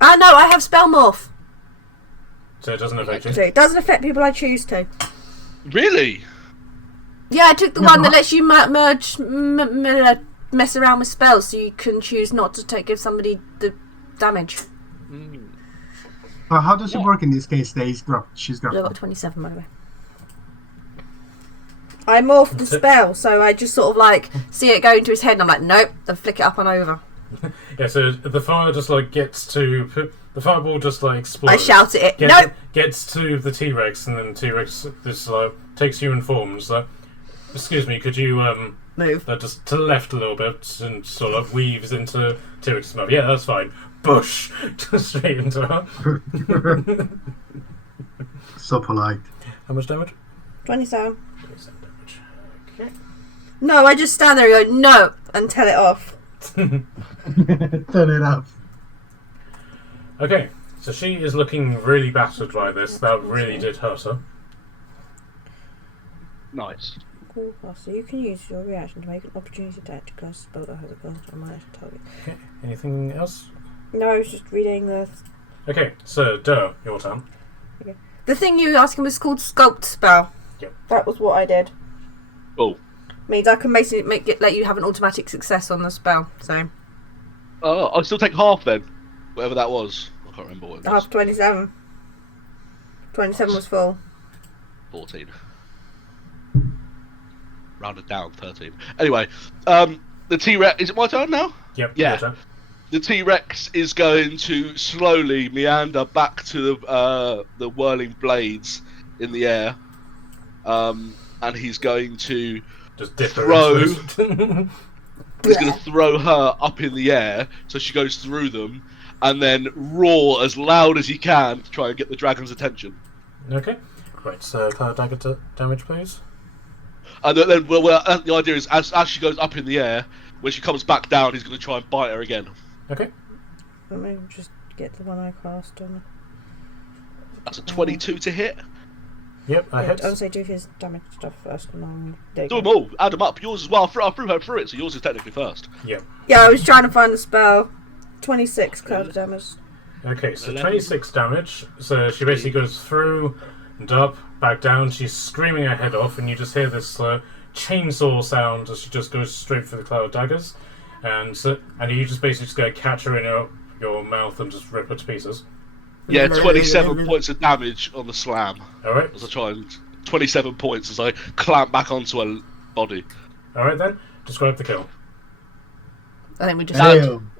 Ah, no, I have spell morph. So it doesn't affect So you. it doesn't affect people I choose to. Really? Yeah, I took the one that lets you mess around with spells, so you can choose not to give somebody the damage. But how does it work in this case? She's I got got 27, by the way. I morphed the spell, so I just sort of like see it go into his head, and I'm like, nope, then flick it up and over. Yeah, so the fire just like gets to the fireball, just like explodes. I shout at it, nope! Gets to the T-Rex, and then T-Rex this takes human forms. Excuse me, could you Move. just to the left a little bit and sort of weaves into T-Rex's mouth? Yeah, that's fine. Bush, just straight into her. so polite. How much damage? 27. 27 damage. Okay. No, I just stand there and go, no, and tell it off. Turn it up. Okay, so she is looking really battered by this. That really did hurt her. Nice. Cool. So you can use your reaction to make an opportunity attack to cast a spell that has a cost on my target. Okay, anything else? No, I was just reading the... Okay, so Durr, your turn. The thing you were asking was called Sculpt Spell. Yep. That was what I did. Oh. Means I can basically let you have an automatic success on the spell. So I'll still take half then. Whatever that was. I can't remember what it was. half 27. 27 was full. 14. Rounded down, 13. Anyway, the T-Rex... Is it my turn now? Yep, Yeah. your turn. The T-Rex is going to slowly meander back to the whirling blades in the air. And he's going to Just dip her throw... into it. He's going to throw her up in the air so she goes through them, and then roar as loud as he can to try and get the dragon's attention. Okay. Right, so cloud dagger damage, please. And then the idea is, as she goes up in the air, when she comes back down, he's going to try and bite her again. Okay. Let me just get the one I cast on. That's a 22 to hit. Yep, I hit. I'll say do his damage stuff first, and then there you Do go. them all. Add them up. Yours as well. I threw her through it, so yours is technically first. Yep. Yeah, I was trying to find the spell. 26 cloud damage. Okay, so 11. 26 damage. So she basically goes through and up, back down. She's screaming her head off, and you just hear this chainsaw sound as she just goes straight for the cloud daggers. And you just basically just go catch her in your mouth and just rip her to pieces. Yeah, 27 points of damage on the slam. Alright. As I try and 27 points as I clamp back onto her body. Alright then, describe the kill. I think we just. Damn.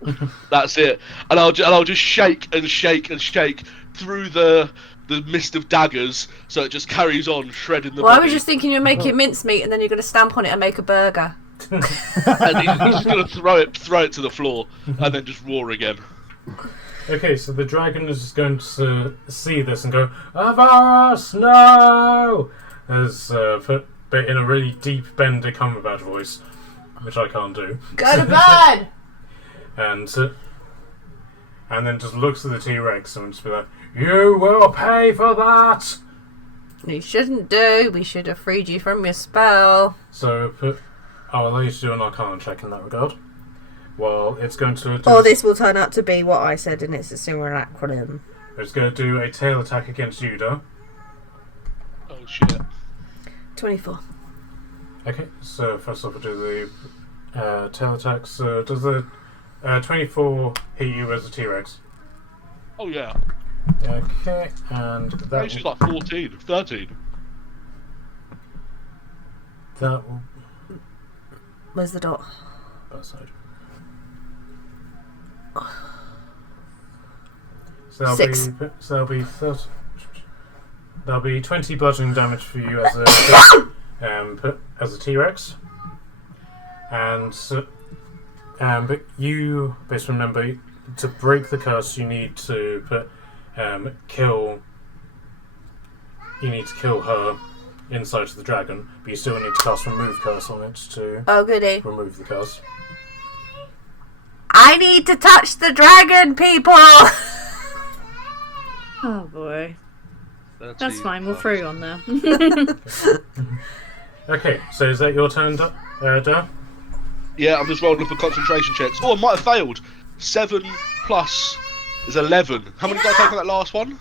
That's it. And I'll just shake and shake and shake through the mist of daggers, so it just carries on shredding the Well, I body. was just thinking you're making mincemeat and then you're going to stamp on it and make a burger. And he's just going to throw it to the floor and then just roar again. Okay, so the dragon is just going to see this and go, Avarice, no! But in a really deep Benedict Cumberbatch voice, which I can't do. Go to bed! And then just looks at the T-Rex and just be like, you will pay for that! You shouldn't do. We should have freed you from your spell. So I'll allow you to do an Arcana check in that regard. Well, it's going to do... Or this will turn out to be what I said, and it's a similar acronym. It's going to do a tail attack against Yuda. Oh shit. 24. Okay, so first off we'll do the tail attack. So does the 24 hit you as a T-Rex? Oh yeah. Okay, and that She's like 14, 13. that will... Where's the dot? That side. So that'll 6. That'll be 20 bludgeoning damage for you as a T-Rex, and but you basically remember to break the curse you need to kill her inside of the dragon, but you still need to cast remove curse on it to Oh, goody. remove the curse. I need to touch the dragon, people! Oh boy. 13. That's fine, we'll throw you on there. Okay, so is that your turn, Dar? Yeah, I'm just rolling for concentration checks. Oh, I might have failed. 7 plus is 11. How many did I take on that last one?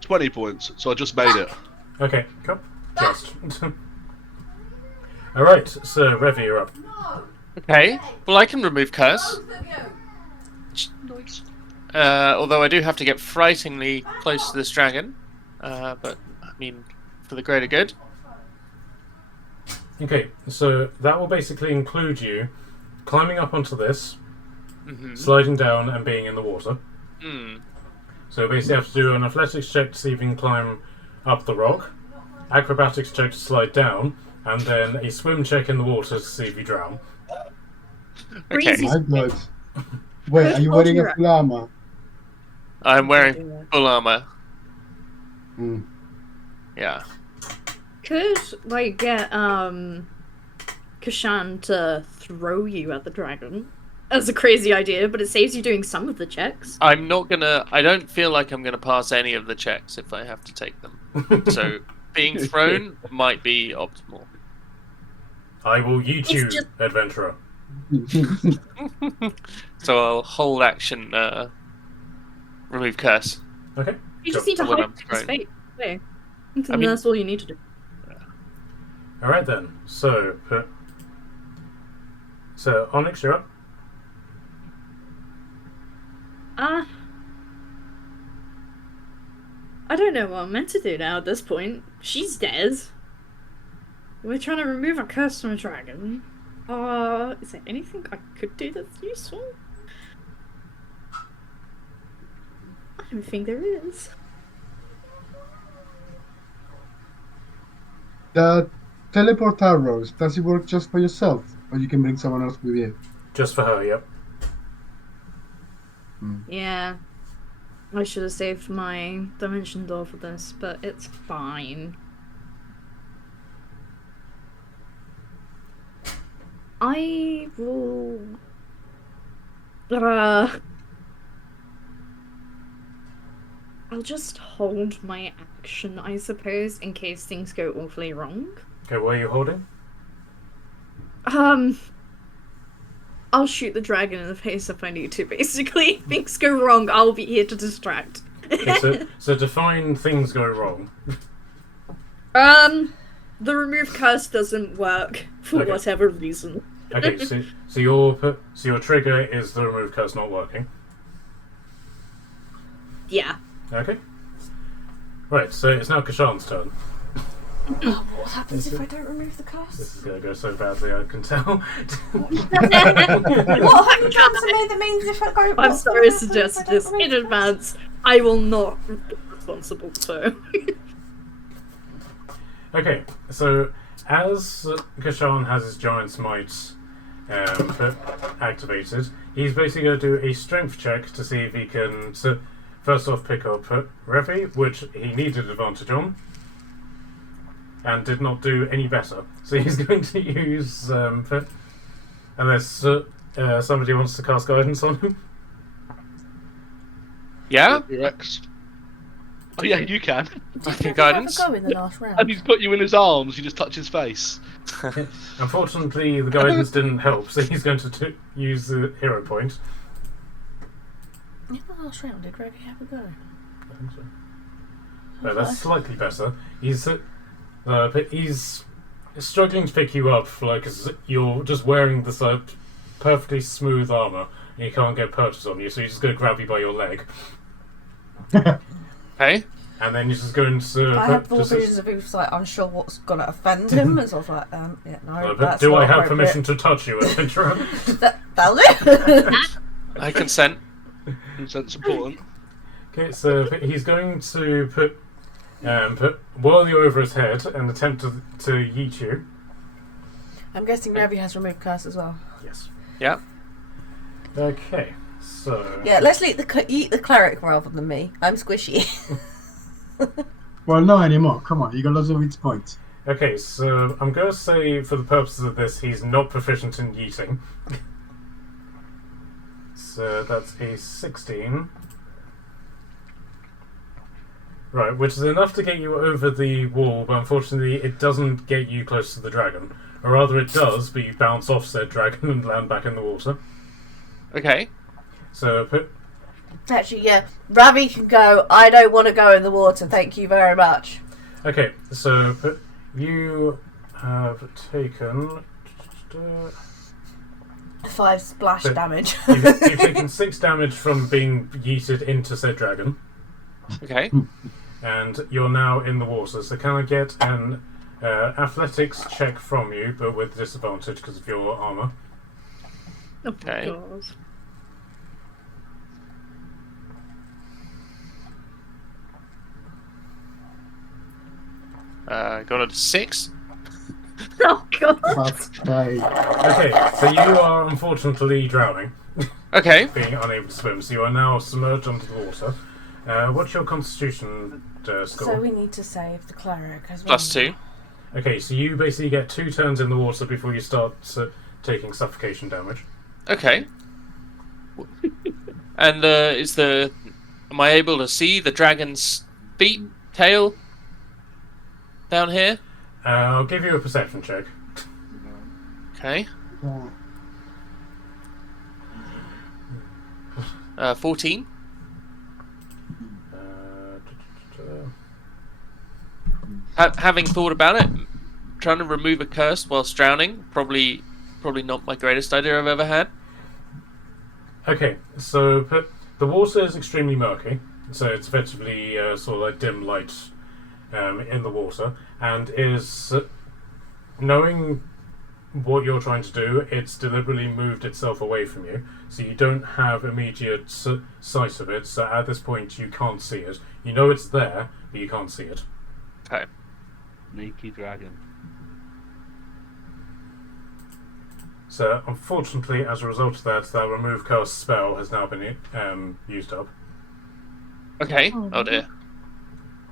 20 points. So I just made it. Okay, cool. Just. Alright, so Revi, you're up. Okay. Well, I can remove curse. Although I do have to get frighteningly close to this dragon. But, I mean, for the greater good. Okay, so that will basically include you climbing up onto this, Mm-hmm. sliding down, and being in the water. Mm. So basically you have to do an athletics check to see if you can climb up the rock, acrobatics check to slide down, and then a swim check in the water to see if you drown. Okay. Crazy. My God. Wait, are you wearing a full armor? I'm wearing full armor. Hmm. Could, Yeah. get, Kashan to throw you at the dragon. That's a crazy idea, but it saves you doing some of the checks. I don't feel like I'm gonna pass any of the checks if I have to take them. So, being thrown might be optimal. I will yeet you, just- adventurer. So I'll hold action, remove curse. Okay. You just Sure. need to When hide I'm his thrown. face. Okay. And I mean- that's all you need to do. Alright then, so Onyx, you're up. I don't know what I'm meant to do now at this point. She's dead. We're trying to remove a curse from a dragon. Is there anything I could do that's useful? I don't think there is. The teleport arrows, does it work just for yourself? Or you can bring someone else with you. Just for her, yep. Yeah. I should have saved my dimension door for this, but it's fine. I will... I'll just hold my action, I suppose, in case things go awfully wrong. Okay, what are you holding? I'll shoot the dragon in the face if I need to, basically. If things go wrong, I'll be here to distract. Okay, so define things go wrong. The remove curse doesn't work for Okay. whatever reason. Okay, so your trigger is the remove curse not working. Yeah. Okay. Right, so it's now Kashan's turn. What happens if I don't remove the curse? This is going to go so badly, I can tell. What happens to me that means if I go... I'm what's sorry gonna to happen if suggest I don't this remove in the advance. I will not be responsible, so. Okay, so as Kashan has his Giant's Might activated, he's basically going to do a strength check to see if he can first off pick up Revi, which he needed advantage on, and did not do any better. So he's going to use, unless somebody wants to cast guidance on him. Yeah? Rex. Oh yeah, you can. Okay, Did guidance. Go in the last And round. he's got you in his arms. You just touch his face. Unfortunately, the guidance didn't help, so he's going to use the hero point. In the last round, did Reggie have a go? I think so. No, that's slightly better. But he's struggling to pick you up, like as you're just wearing this perfectly smooth armor, and he can't get purchase on you, so he's just going to grab you by your leg, Okay. and then he's just going to. I have full visions of him like unsure what's gonna offend him, and so I was like, yeah, no. That's do not I have appropriate. permission to touch you, adventurer? That'll do. I consent. Consent's important. Okay, so he's going to whirl you over his head and attempt to yeet you. I'm guessing Revi has removed curse as well. Yes. Yeah. Okay, so. Yeah, let's eat the cleric rather than me. I'm squishy. Well, not anymore. Come on, you got lots of its points. Okay, so I'm going to say, for the purposes of this, he's not proficient in yeeting. So that's a 16. Right, which is enough to get you over the wall, but unfortunately it doesn't get you close to the dragon. Or rather it does, but you bounce off said dragon and land back in the water. Okay. So, Actually, yeah, Ravi can go. I don't want to go in the water. Thank you very much. okay, so you have taken... 5 splash But- damage. You've taken 6 damage from being yeeted into said dragon. Okay. And you're now in the water. So can I get an athletics check from you, but with disadvantage because of your armor? Okay. Oh, Got a 6. oh god. That's right. Okay, so you are unfortunately drowning, Okay. being unable to swim. So you are now submerged under the water. What's your constitution So score? we need to save the cleric as well. Plus 2. Okay, so you basically get 2 turns in the water before you start taking suffocation damage. Okay. And am I able to see the dragon's feet, tail down here? I'll give you a perception check. Okay. 14. Having thought about it, trying to remove a curse whilst drowning, probably not my greatest idea I've ever had. Okay, so the water is extremely murky, so it's effectively sort of like dim light in the water, and is knowing what you're trying to do, it's deliberately moved itself away from you, so you don't have immediate sight of it. So at this point, you can't see it. You know it's there, but you can't see it. Sneaky dragon. So, unfortunately, as a result of that, that remove cast spell has now been used up. Okay. Oh. Oh dear.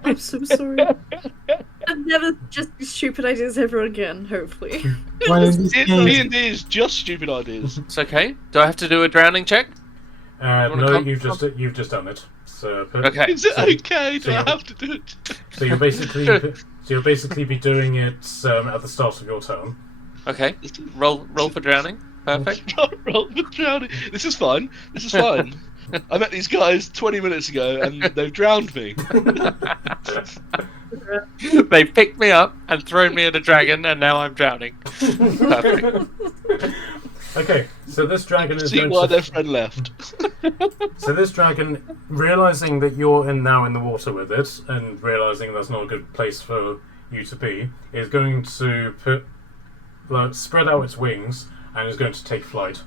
I'm so sorry. I've never just stupid ideas ever again, hopefully. Well, in this case, D&D is just stupid ideas. It's okay. Do I have to do a drowning check? wanna No, come- you've just done it. So, Okay. Is it So- okay? Do so I you're- have to do it? So you'll basically be doing it at the start of your turn. Okay. Roll for drowning. Perfect. Roll for drowning. This is fine. This is fine. I met these guys 20 minutes ago and they've drowned me. They picked me up and thrown me at a dragon, and now I'm drowning. Perfect. Okay, so this dragon is See going why to. their friend left. So this dragon, realizing that you're now in the water with it, and realizing that's not a good place for you to be, is going to spread out its wings and is going to take flight.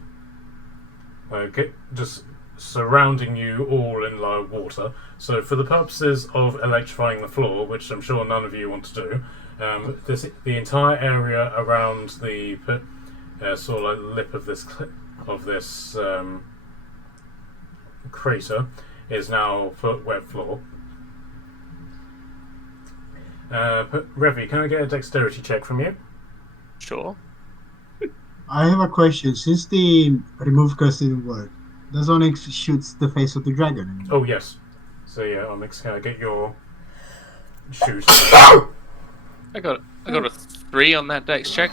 Just surrounding you all in water. So for the purposes of electrifying the floor, which I'm sure none of you want to do, the entire area around the sort of like lip of this crater is now wet floor. Revi, can I get a dexterity check from you? Sure. I have a question. Since the remove curse didn't work, does Onyx shoots the face of the dragon anymore? Oh yes. So yeah, Onyx, can I get your shoot? I got a 3 on that dex check.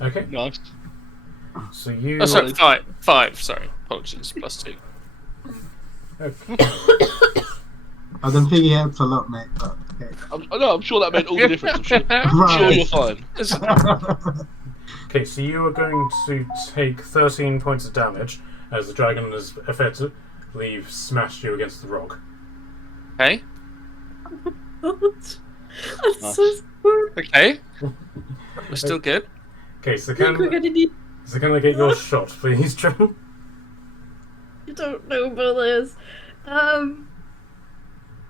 Okay. Nice. So you. Oh, sorry, 5. 5. Sorry, apologies. +2. Okay. I don't think it helps a lot, mate. But okay. I'm sure that made all the difference. I'm sure you're fine. Okay, so you are going to take 13 points of damage as the dragon has effectively smashed you against the rock. Okay. I'm so sorry. Okay. We're still good. Okay, so I think we're can gonna need. I get your shot, please, Joe? You don't know about this.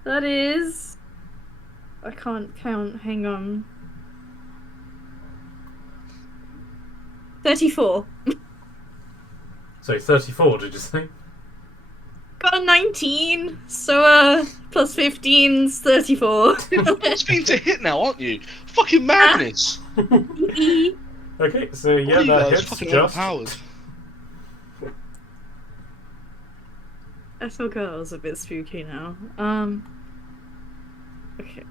That is. I can't count. Hang on. 34. So 34, did you say? Got a 19. So plus 15's 34. It's been to hit now, aren't you? Fucking madness. Okay, so yeah, What are you that guys, hits fucking just. overpowered. I forgot it was a bit spooky now. Okay.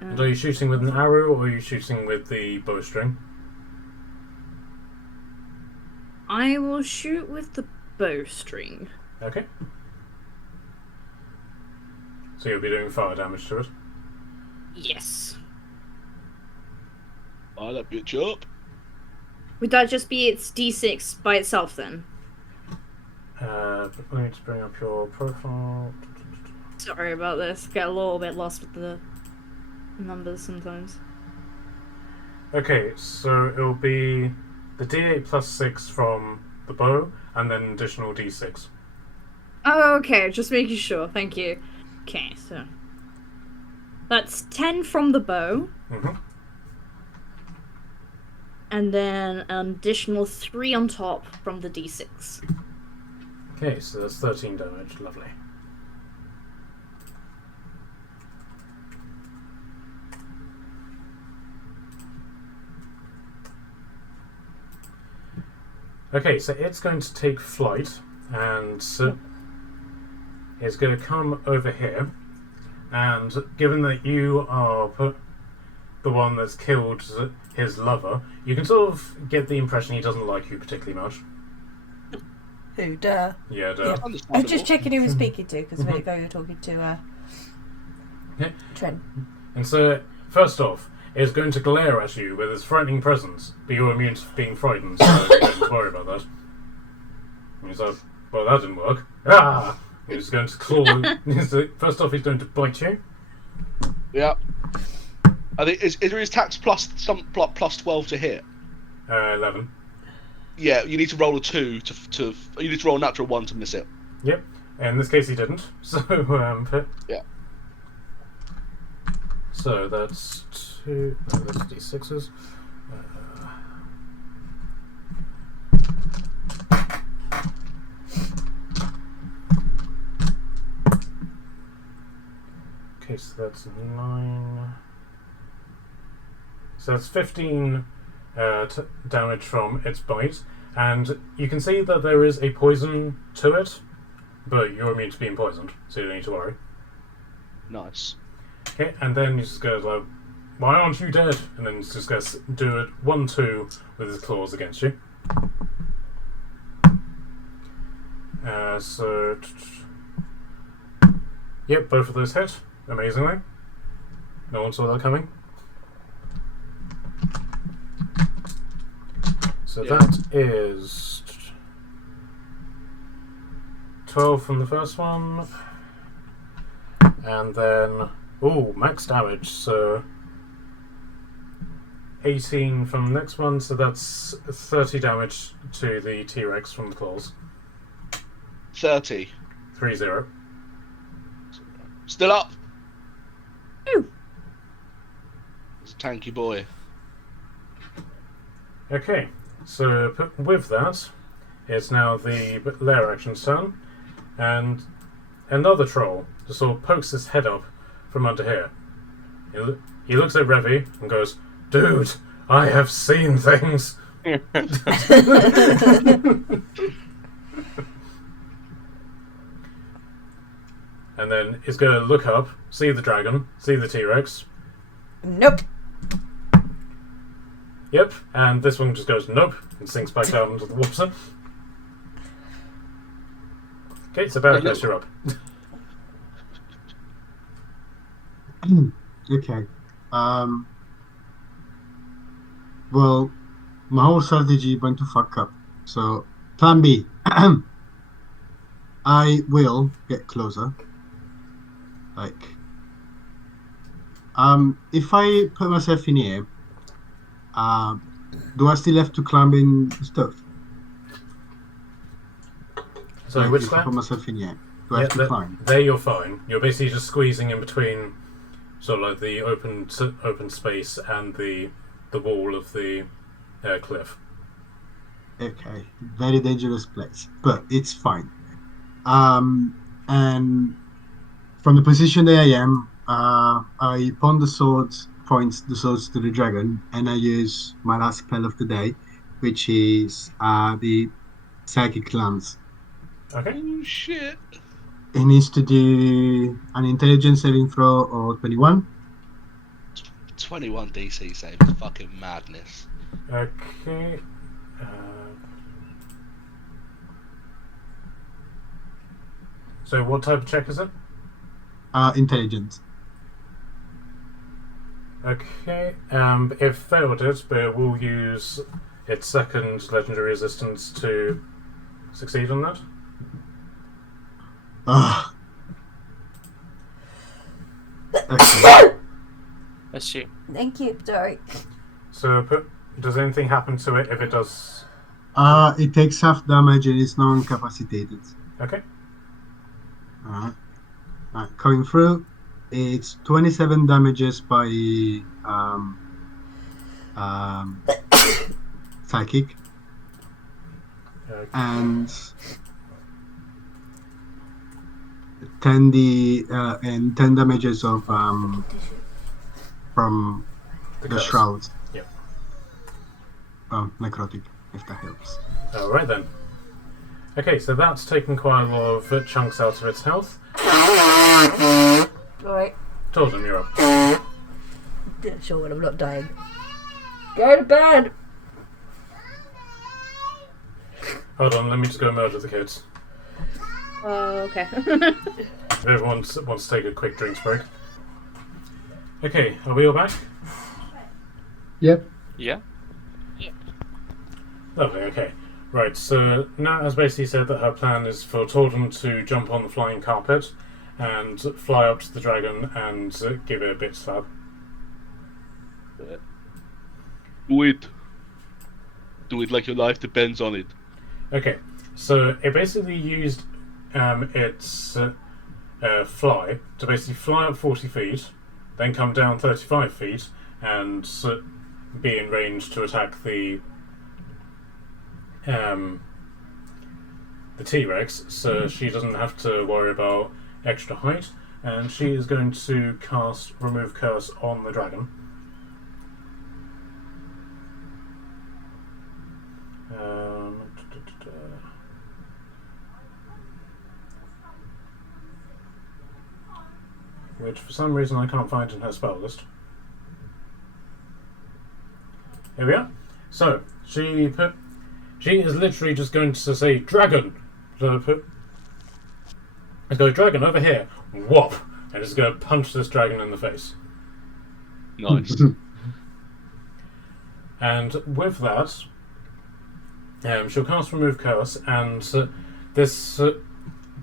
And are you shooting with an arrow or are you shooting with the bowstring? I will shoot with the bowstring. Okay. So you'll be doing fire damage to it. Yes. Fire that bitch up. Would that just be its d6 by itself then? Let me just bring up your profile. Sorry about this. Get a little bit lost with the numbers sometimes. Okay, so it'll be the d8 plus 6 from the bow, and then an additional d6. Oh, okay. Just making sure. Thank you. Okay, so that's 10 from the bow, Mm-hmm. and then an additional 3 on top from the d6. Okay, so that's 13 damage. Lovely. Okay, so it's going to take flight, and it's going to come over here. And given that you are the one that's killed his lover, you can sort of get the impression he doesn't like you particularly much. Who, duh. Yeah, Yeah. I was just checking who he was speaking to, because a minute ago you were talking to Yeah. Trent. And so, first off, it's going to glare at you with its frightening presence, but you're immune to being frightened, so you don't have to worry about that. And he's like, well, that didn't work. Ah! He's going to claw. First off, he's going to bite you. Yeah. I think is there his tax plus 12 to hit? 11. Yeah, you need to roll a 2 to you need to roll a natural 1 to miss it. Yep. In this case, he didn't. So, Yeah. So that's 2. No, that's d6s. Okay, so that's 9. So that's 15 damage from its bite, and you can see that there is a poison to it, but you're immune to being poisoned, so you don't need to worry. Nice. Okay, and then you just go like, "Why aren't you dead?" And then he's just going to do it 1-2 with his claws against you. So, yep, both of those hit, amazingly. No one saw that coming. So Yeah. that is 12 from the first one. And then, max damage, so 18 from the next one, so that's 30 damage to the T-Rex from the claws. 30. 3-0. Still up. Ooh. It's a tanky boy. Okay, so with that, it's now the lair action's turn, and another troll just sort of pokes his head up from under here. He looks at Revy and goes, "Dude, I have seen things." And then he's going to look up, see the dragon, see the T-Rex. Nope. Yep, and this one just goes nope and sinks back down into the water. Okay, so Barracus, you're up. Okay. Well, my whole strategy went to fuck up. So, plan B. I will get closer. Like, if I put myself in here, do I still have to climb in stuff? So Like, which if I put clan? myself in here, do I have to climb? There you're fine. You're basically just squeezing in between sort of like the open space and the wall of the cliff. Okay, very dangerous place, but it's fine. And from the position that I am, I pawn the swords, points the swords to the dragon, and I use my last spell of the day, which is the psychic lance. Okay. Oh shit. It needs to do an intelligence saving throw or 21. 21 DC save is fucking madness. Okay. So what type of check is it? Intelligence. Okay. It failed it, but it will use its second legendary resistance to succeed on that. Ugh. Okay. That's you. Thank you. Sorry. So does anything happen to it if it does? It takes half damage and is now incapacitated. Okay. Alright. Coming through, it's 27 damages by psychic Okay. and 10 damages of from the curse. shroud. Yep. Necrotic, if that helps. All right then. Okay, so that's taken quite a lot of chunks out of its health. Alright. Told him you're up. Yeah, sure, when I'm not dying. Go to bed! Hold on, let me just go murder the kids. Okay. If everyone wants to take a quick drinks break. Okay, are we all back? Yep. Yeah. Lovely, okay. Right, so Nat has basically said that her plan is for Tordon to jump on the flying carpet and fly up to the dragon and give it a bit slap. Do it. Do it like your life depends on it. Okay, so it basically used its fly to basically fly up 40 feet, then come down 35 feet, and be in range to attack the T-Rex, so she doesn't have to worry about extra height. and she is going to cast Remove Curse on the dragon. Which for some reason I can't find in her spell list. Here we are. So she is literally just going to say dragon. So let's go dragon over here. Whop, and is going to punch this dragon in the face. Nice. And with that, she'll cast Remove Curse, and this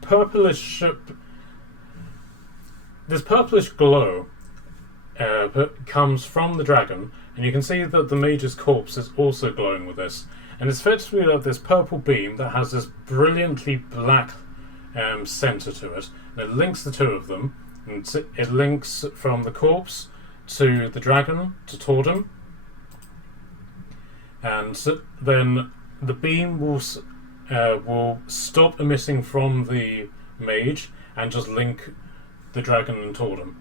purplish glow comes from the dragon, and you can see that the mage's corpse is also glowing with this. And it's effectively like this purple beam that has this brilliantly black centre to it, and it links the two of them. And it links from the corpse to the dragon to Tordem, and then the beam will stop emitting from the mage and just link the dragon and Tordem.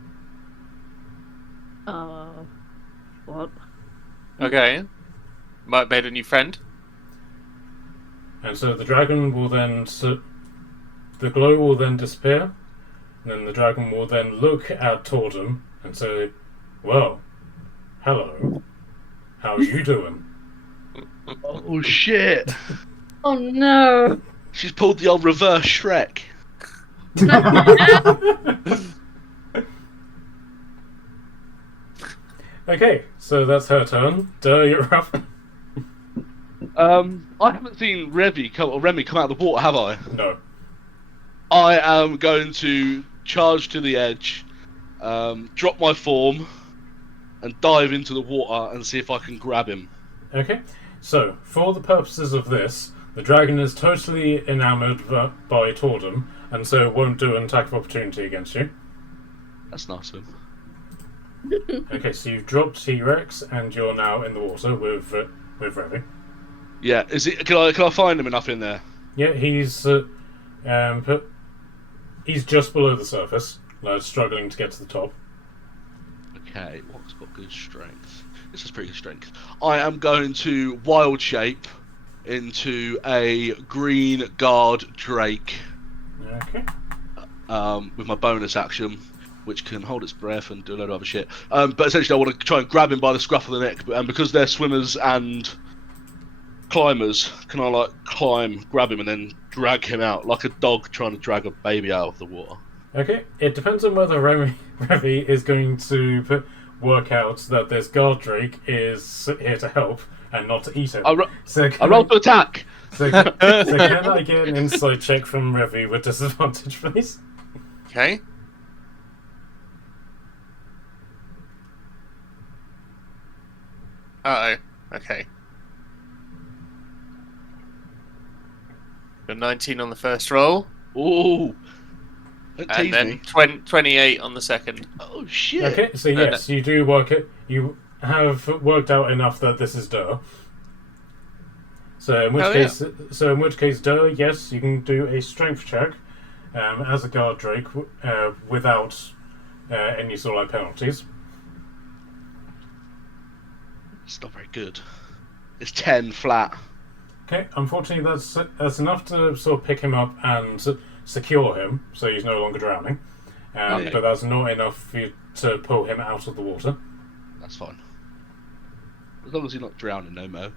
What? Okay. Might have made a new friend. And so the dragon will then, the glow will then disappear, and then the dragon will then look at Tordem and say, "Well, hello, how are you doing?" Oh shit! Oh no! She's pulled the old reverse Shrek. Okay, so that's her turn. Duh, you're up. I haven't seen Remy come out of the water, have I? No. I am going to charge to the edge, drop my form, and dive into the water and see if I can grab him. Okay, so for the purposes of this, the dragon is totally enamoured by Tordem, and so won't do an attack of opportunity against you. That's nice of him. Okay, so you've dropped T-Rex, and you're now in the water with Revy. Yeah, is it? Can I find him enough in there? Yeah, he's just below the surface, struggling to get to the top. Okay, what's got good strength? This is pretty good strength. I am going to wild shape into a green guard drake. Okay. With my bonus action, which can hold its breath and do a load of other shit. But essentially, I want to try and grab him by the scruff of the neck. And because they're swimmers and climbers, can I grab him and then drag him out like a dog trying to drag a baby out of the water? Okay, it depends on whether Revy is going to work out that this guard drake is here to help and not to eat him. I roll to attack. So can I get an insight check from Revy with disadvantage, please? Okay. Uh-oh. Okay. Got 19 on the first roll. Ooh. Don't And tease then me. 28 on the second. Oh shit. Okay, so yes, you do work it. You have worked out enough that this is Dur. So in which case, Dur, yes, you can do a strength check as a guard drake without any sort of penalties. It's not very good. It's 10 flat. Okay, unfortunately, that's enough to sort of pick him up and secure him, so he's no longer drowning. Okay. But that's not enough for you to pull him out of the water. That's fine. As long as he's not drowning, no mo.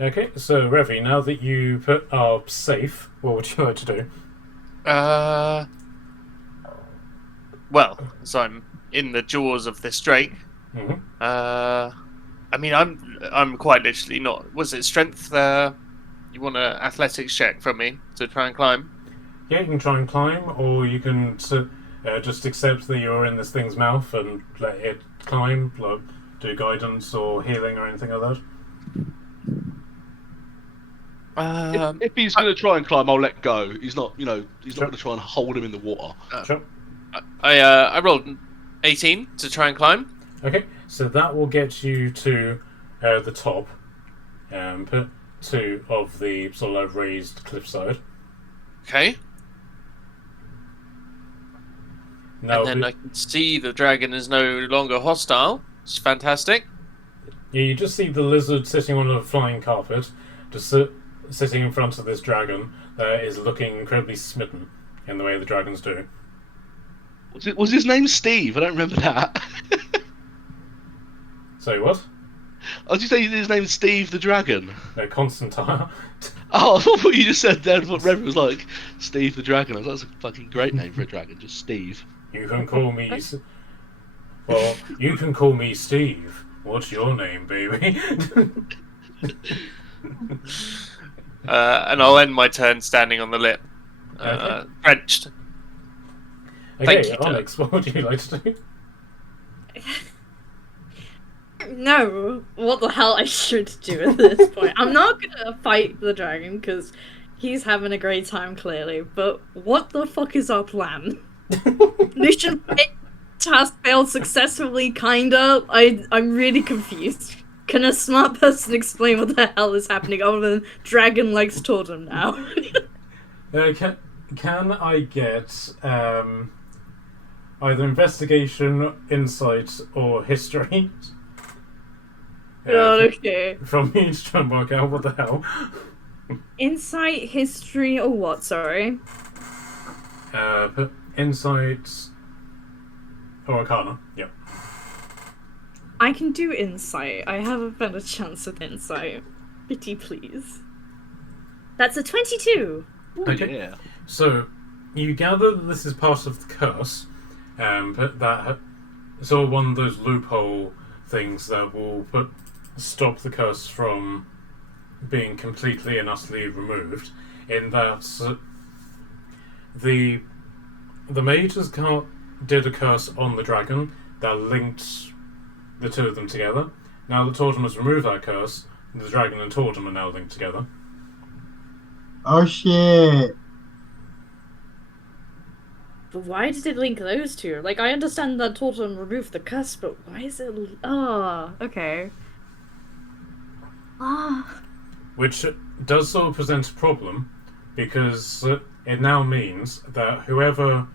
Okay, so Revy, now that you are safe, what would you like to do? Well, so I'm in the jaws of this drake. Mm-hmm. I mean, I'm quite literally not. Was it strength? You want an athletics check from me to try and climb? Yeah, you can try and climb, or you can just accept that you're in this thing's mouth and let it climb, like do guidance or healing or anything like that. If he's going to try and climb, I'll let go. He's not, he's not Sure. going to try and hold him in the water. Sure. I rolled 18 to try and climb. Okay, so that will get you to the top, two of the sort of raised cliffside. Okay. Now, and then I can see the dragon is no longer hostile. It's fantastic. yeah, you just see the lizard sitting on a flying carpet, just sitting in front of this dragon that is looking incredibly smitten in the way the dragons do. Was his name Steve? I don't remember that. So what? Did you say his name's Steve the Dragon? No, Constantine. Oh, I thought what you just said there, what Reverend was like, Steve the Dragon. I was like, that's a fucking great name for a dragon, just Steve. You can call me. Well, you can call me Steve. What's your name, baby? And I'll end my turn standing on the lip. Okay. Drenched. Okay, Thank you, Onyx, what would you like to do? No, what the hell I should do at this point. I'm not gonna fight the dragon because he's having a great time clearly, but what the fuck is our plan? Mission task failed successfully, kinda. I'm really confused. Can a smart person explain what the hell is happening other than dragon likes Totem now? Can I get either investigation, insight, or history? Okay. From me to try and work out what the hell. Insight, history, or what? Sorry. Insight or Arcana. Yep. I can do insight. I have a better chance with insight. Pity please. That's a 22. Okay. Yeah. So you gather that this is part of the curse, but that it's all one of those loophole things that will stop the curse from being completely and utterly removed. In that the mages did a curse on the dragon that linked the two of them together. Now that Tortem has removed that curse, the dragon and Tortem are now linked together. Oh shit! But why did it link those two? Like, I understand that Totem removed the curse, but why is it... Oh, okay. Ah. Which does sort of present a problem, because it now means that whoever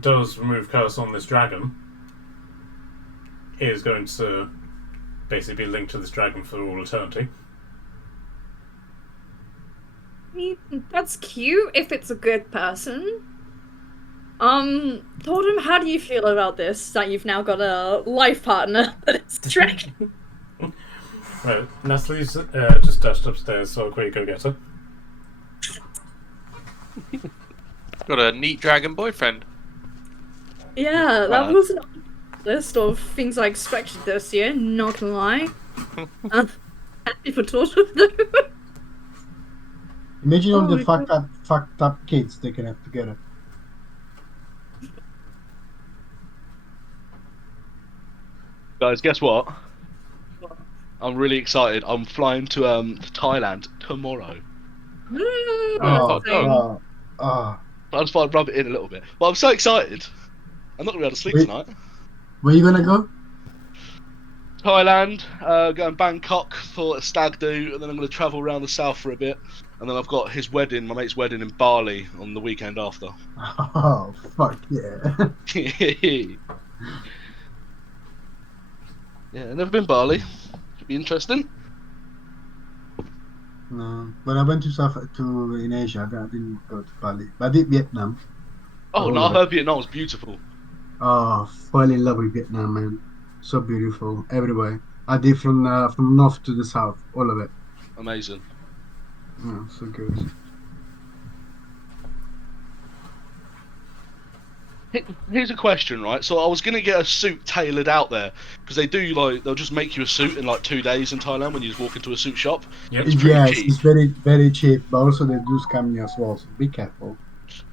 does remove curse on this dragon is going to basically be linked to this dragon for all eternity. I mean, that's cute if it's a good person. Totem, how do you feel about this? That you've now got a life partner that is a dragon? Right, Natalie's just dashed upstairs, so I'll quickly go get her. Got a neat dragon boyfriend. Yeah, that wasn't on the list of things I expected this year, not gonna lie. Happy for Totem though. Imagine all Oh the my fucked up kids they can have together. Guys, guess what? I'm really excited. I'm flying to Thailand tomorrow. Oh, Same. oh. I just thought I'd rub it in a little bit. But I'm so excited. I'm not going to be able to sleep Wait. tonight. Where you gonna go? Thailand, going Bangkok for a stag do, and then I'm going to travel around the south for a bit. And then I've got his wedding, my mate's wedding in Bali on the weekend after. Oh, fuck yeah. Yeah, I've never been Bali. Should be interesting. No, when I went in Asia, I didn't go to Bali. But I did Vietnam. Oh, no, I heard Vietnam was beautiful. Oh, fell in love with Vietnam, man. So beautiful everywhere. I did from north to the south, all of it. Amazing. Oh, so good. Here's a question, right? So I was gonna get a suit tailored out there because they'll just make you a suit in like 2 days in Thailand when you just walk into a suit shop. Yep. It's pretty Yes, cheap. it's very cheap, but also they do scam you as well, so be careful.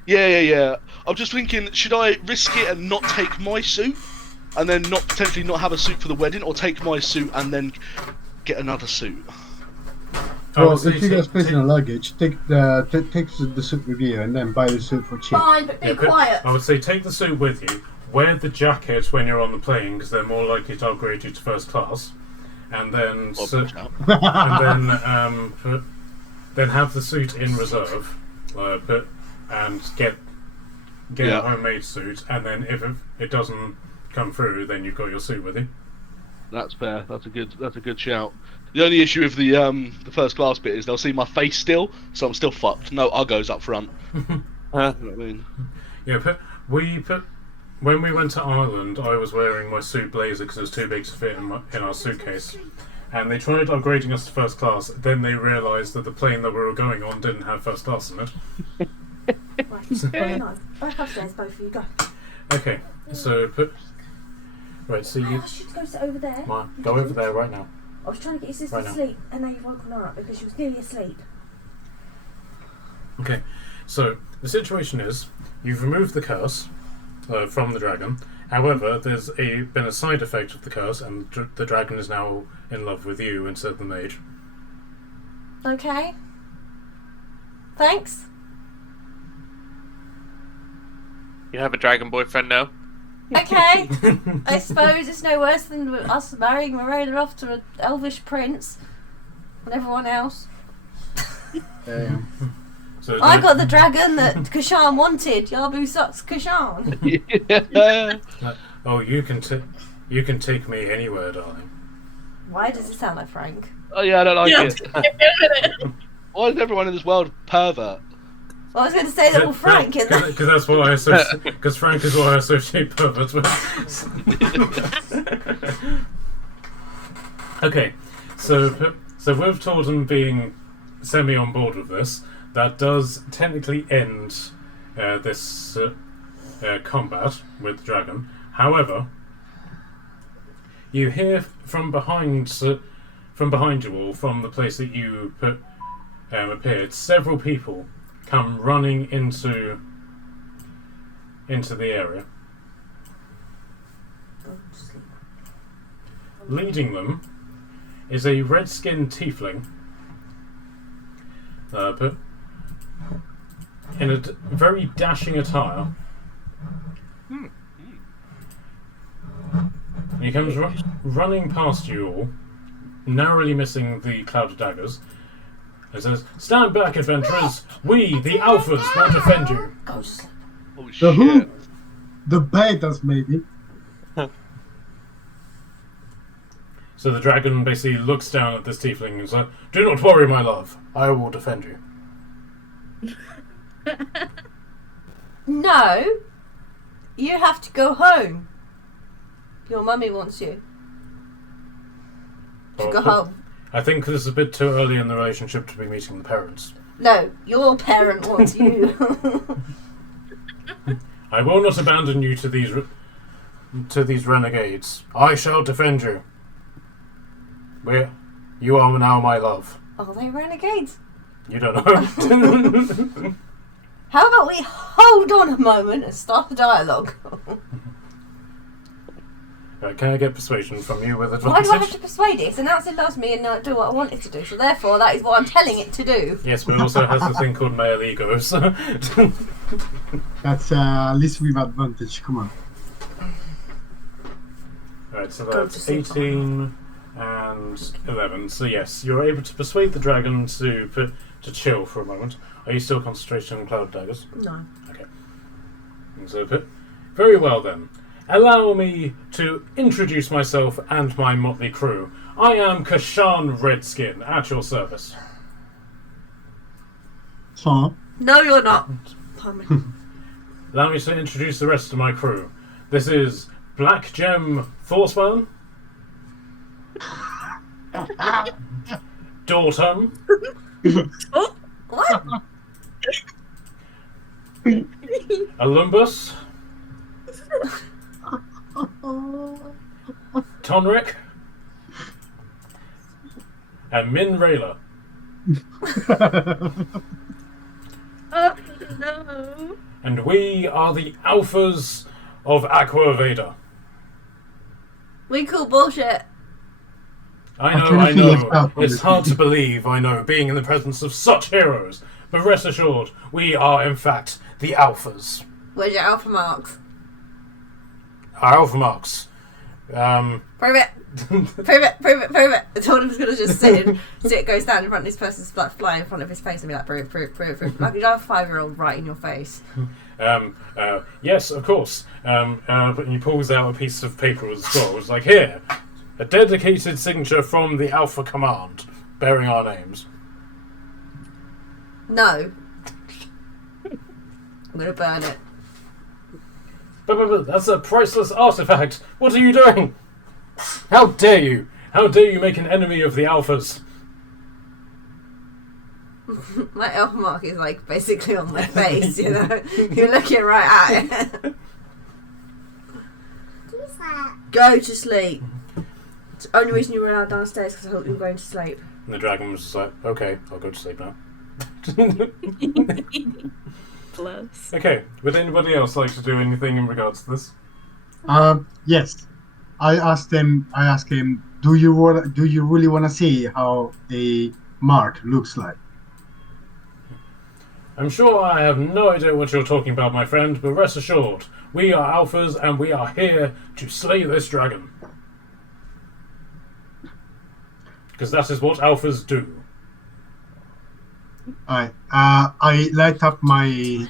Yeah. I'm just thinking, should I risk it and not take my suit, and then potentially not have a suit for the wedding, or take my suit and then get another suit? I would Well, say if you got space take- in your luggage, take the suit with you and then buy the suit for cheap. Fine, but be Yeah, but quiet. I would say take the suit with you, wear the jacket when you're on the plane because they're more likely to upgrade you to first class, and then Well, so, watch out. then have the suit in reserve, and get Yeah. a homemade suit, and then if it doesn't come through, then you've got your suit with you. That's fair. That's a good shout. The only issue with the first class bit is they'll see my face still, so I'm still fucked. No, I'll goes up front. You know what I mean? Yeah, when we went to Ireland, I was wearing my suit blazer because it was too big to fit in our suitcase. And they tried upgrading us to first class. Then they realised that the plane that we were going on didn't have first class in it. Right, very nice. Back upstairs, both of you, go. Okay, so so you I should go sit over there. go over there right now. I was trying to get your sister Right to now. sleep, and now you've woken her up because she was nearly asleep. Okay, so the situation is you've removed the curse from the dragon. However, there's been a side effect of the curse, and the dragon is now in love with you instead of the mage. Okay. Thanks. You have a dragon boyfriend now? Okay. I suppose it's no worse than us marrying Marona off to an elvish prince and everyone else. Yeah. So I got the dragon that Kashan wanted. Yabu sucks Kashan. Yeah. Oh, you can take me anywhere, darling. Why does it sound like Frank? Oh yeah, I don't like it. Why is everyone in this world pervert? Well, I was going to say that all Frank in there. Because that's what I associate. Because Frank is what I associate perverts with. Okay, so with Torden being semi on board with this, that does technically end this combat with the dragon. However, you hear from behind you all, from the place that you appeared, several people come running into the area. Leading them is a red-skinned tiefling, but in a very dashing attire. He comes running past you all, narrowly missing the cloud of daggers, and says, "Stand back, adventurers! We, the Alphas, will defend you." Go to sleep. Oh The shit. who? The betas, maybe. So the dragon basically looks down at this tiefling and says, "Do not worry, my love. I will defend you." No. You have to go home. Your mummy wants you to go home. I think this is a bit too early in the relationship to be meeting the parents. No, your parent wants you. I will not abandon you to these renegades. I shall defend you. You are now my love. Are they renegades? You don't know. How about we hold on a moment and start the dialogue? Can I get persuasion from you with Why do I have advantage? to persuade it? It's announced it loves me and not do what I want it to do. So therefore, that is what I'm telling it to do. Yes, but it also has a thing called male ego. So That's at least with advantage. Come on. Alright, so Go that's to sleep. 18 and 11. So yes, you're able to persuade the dragon to chill for a moment. Are you still concentrating on cloud daggers? No. Okay. And so, very well then. Allow me to introduce myself and my motley crew. I am Kashan Redskin, at your service. So, No, you're not. Pardon Allow me to introduce the rest of my crew. This is Black Gem Thorsburn, Dorton, What? Olympus, Tonric, and Min Rayla. Oh no. And we are the Alphas of Aqua Veda. We call bullshit. I know. It's hard to believe, I know, being in the presence of such heroes. But rest assured, we are, in fact, the Alphas. Where's your alpha marks? Our Alpha marks. Prove it. Prove it. Totem's gonna just go stand in front of this person's fly in front of his face and be like, prove. Like you have a 5-year-old right in your face. Yes, of course. But he pulls out a piece of paper with a scroll. It's like, here, a dedicated signature from the Alpha Command, bearing our names. No. I'm gonna burn it. But that's a priceless artifact. What are you doing? How dare you? How dare you make an enemy of the Alphas? My elf mark is like basically on my face, you know. You're looking right at it. Go to sleep. It's the only reason you were allowed downstairs because I thought you were going to sleep. And the dragon was just like, okay, I'll go to sleep now. Bless. Okay, would anybody else like to do anything in regards to this? Yes. I asked him, do you really want to see how a mark looks like? I'm sure I have no idea what you're talking about, my friend, but rest assured, we are Alphas and we are here to slay this dragon. Because that is what Alphas do. Alright, I light up my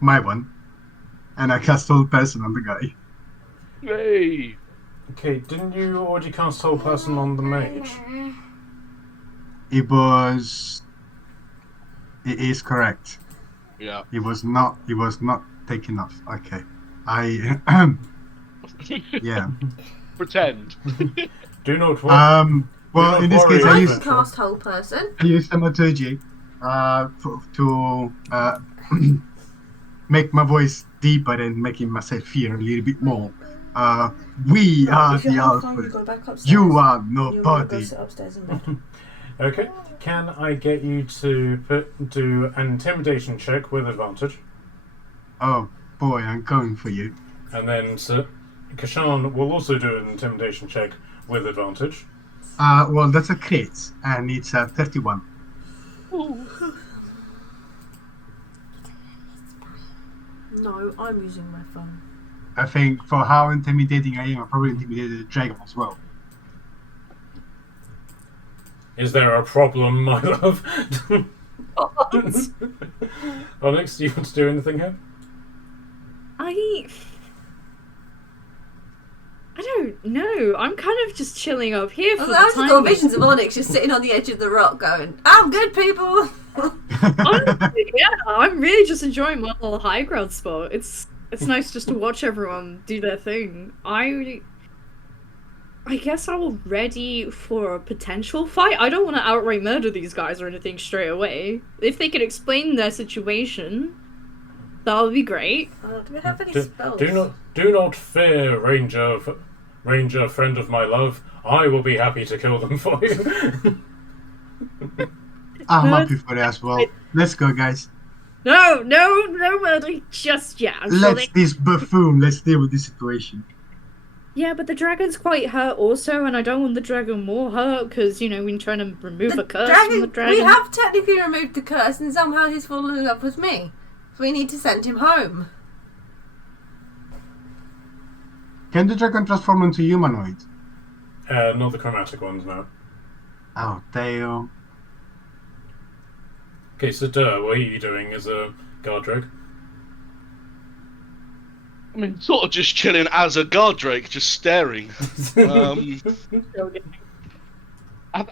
one, and I cast Hold Person on the guy. Hey. Okay, didn't you already cast Hold Person on the mage? It is correct. Yeah. It was not taken off. Okay. Yeah. Pretend. Do not worry. Well, not in this worry, case, I I Adventure. used can cast whole person. thaumaturgy to make my voice deeper and making myself fear a little bit more. We are If you're the half done, you Alphas. go back upstairs. You are You'll go nobody. sit upstairs in bed. Okay, can I get you to do an intimidation check with advantage? Oh boy, I'm going for you. And then Kashan will also do an intimidation check with advantage. Well, that's a crit, and it's 31. No, I'm using my phone. I think for how intimidating I am, I probably intimidated the dragon as well. Is there a problem, my love? Onyx, do you want to do anything here? I don't know. I'm kind of just chilling up here for I the was time. got visions of Onyx just sitting on the edge of the rock going, I'm good, people! Honestly, yeah, I'm really just enjoying my little high ground spot. It's nice just to watch everyone do their thing. I guess I'm ready for a potential fight. I don't want to outright murder these guys or anything straight away. If they can explain their situation, that would be great. Do we have any spells? Do not fear, Ranger, friend of my love. I will be happy to kill them for you. I'm happy for that as well. Let's go, guys. No murder just yet. This buffoon, let's deal with this situation. Yeah, but the dragon's quite hurt also, and I don't want the dragon more hurt because, you know, we're trying to remove a curse from the dragon. We have technically removed the curse, and somehow he's fallen in love with me. So we need to send him home. Can the dragon transform into humanoid? Not the chromatic ones, no. Oh, damn. Okay, so what are you doing as a guard drake? I mean, sort of just chilling as a guard drake, just staring. I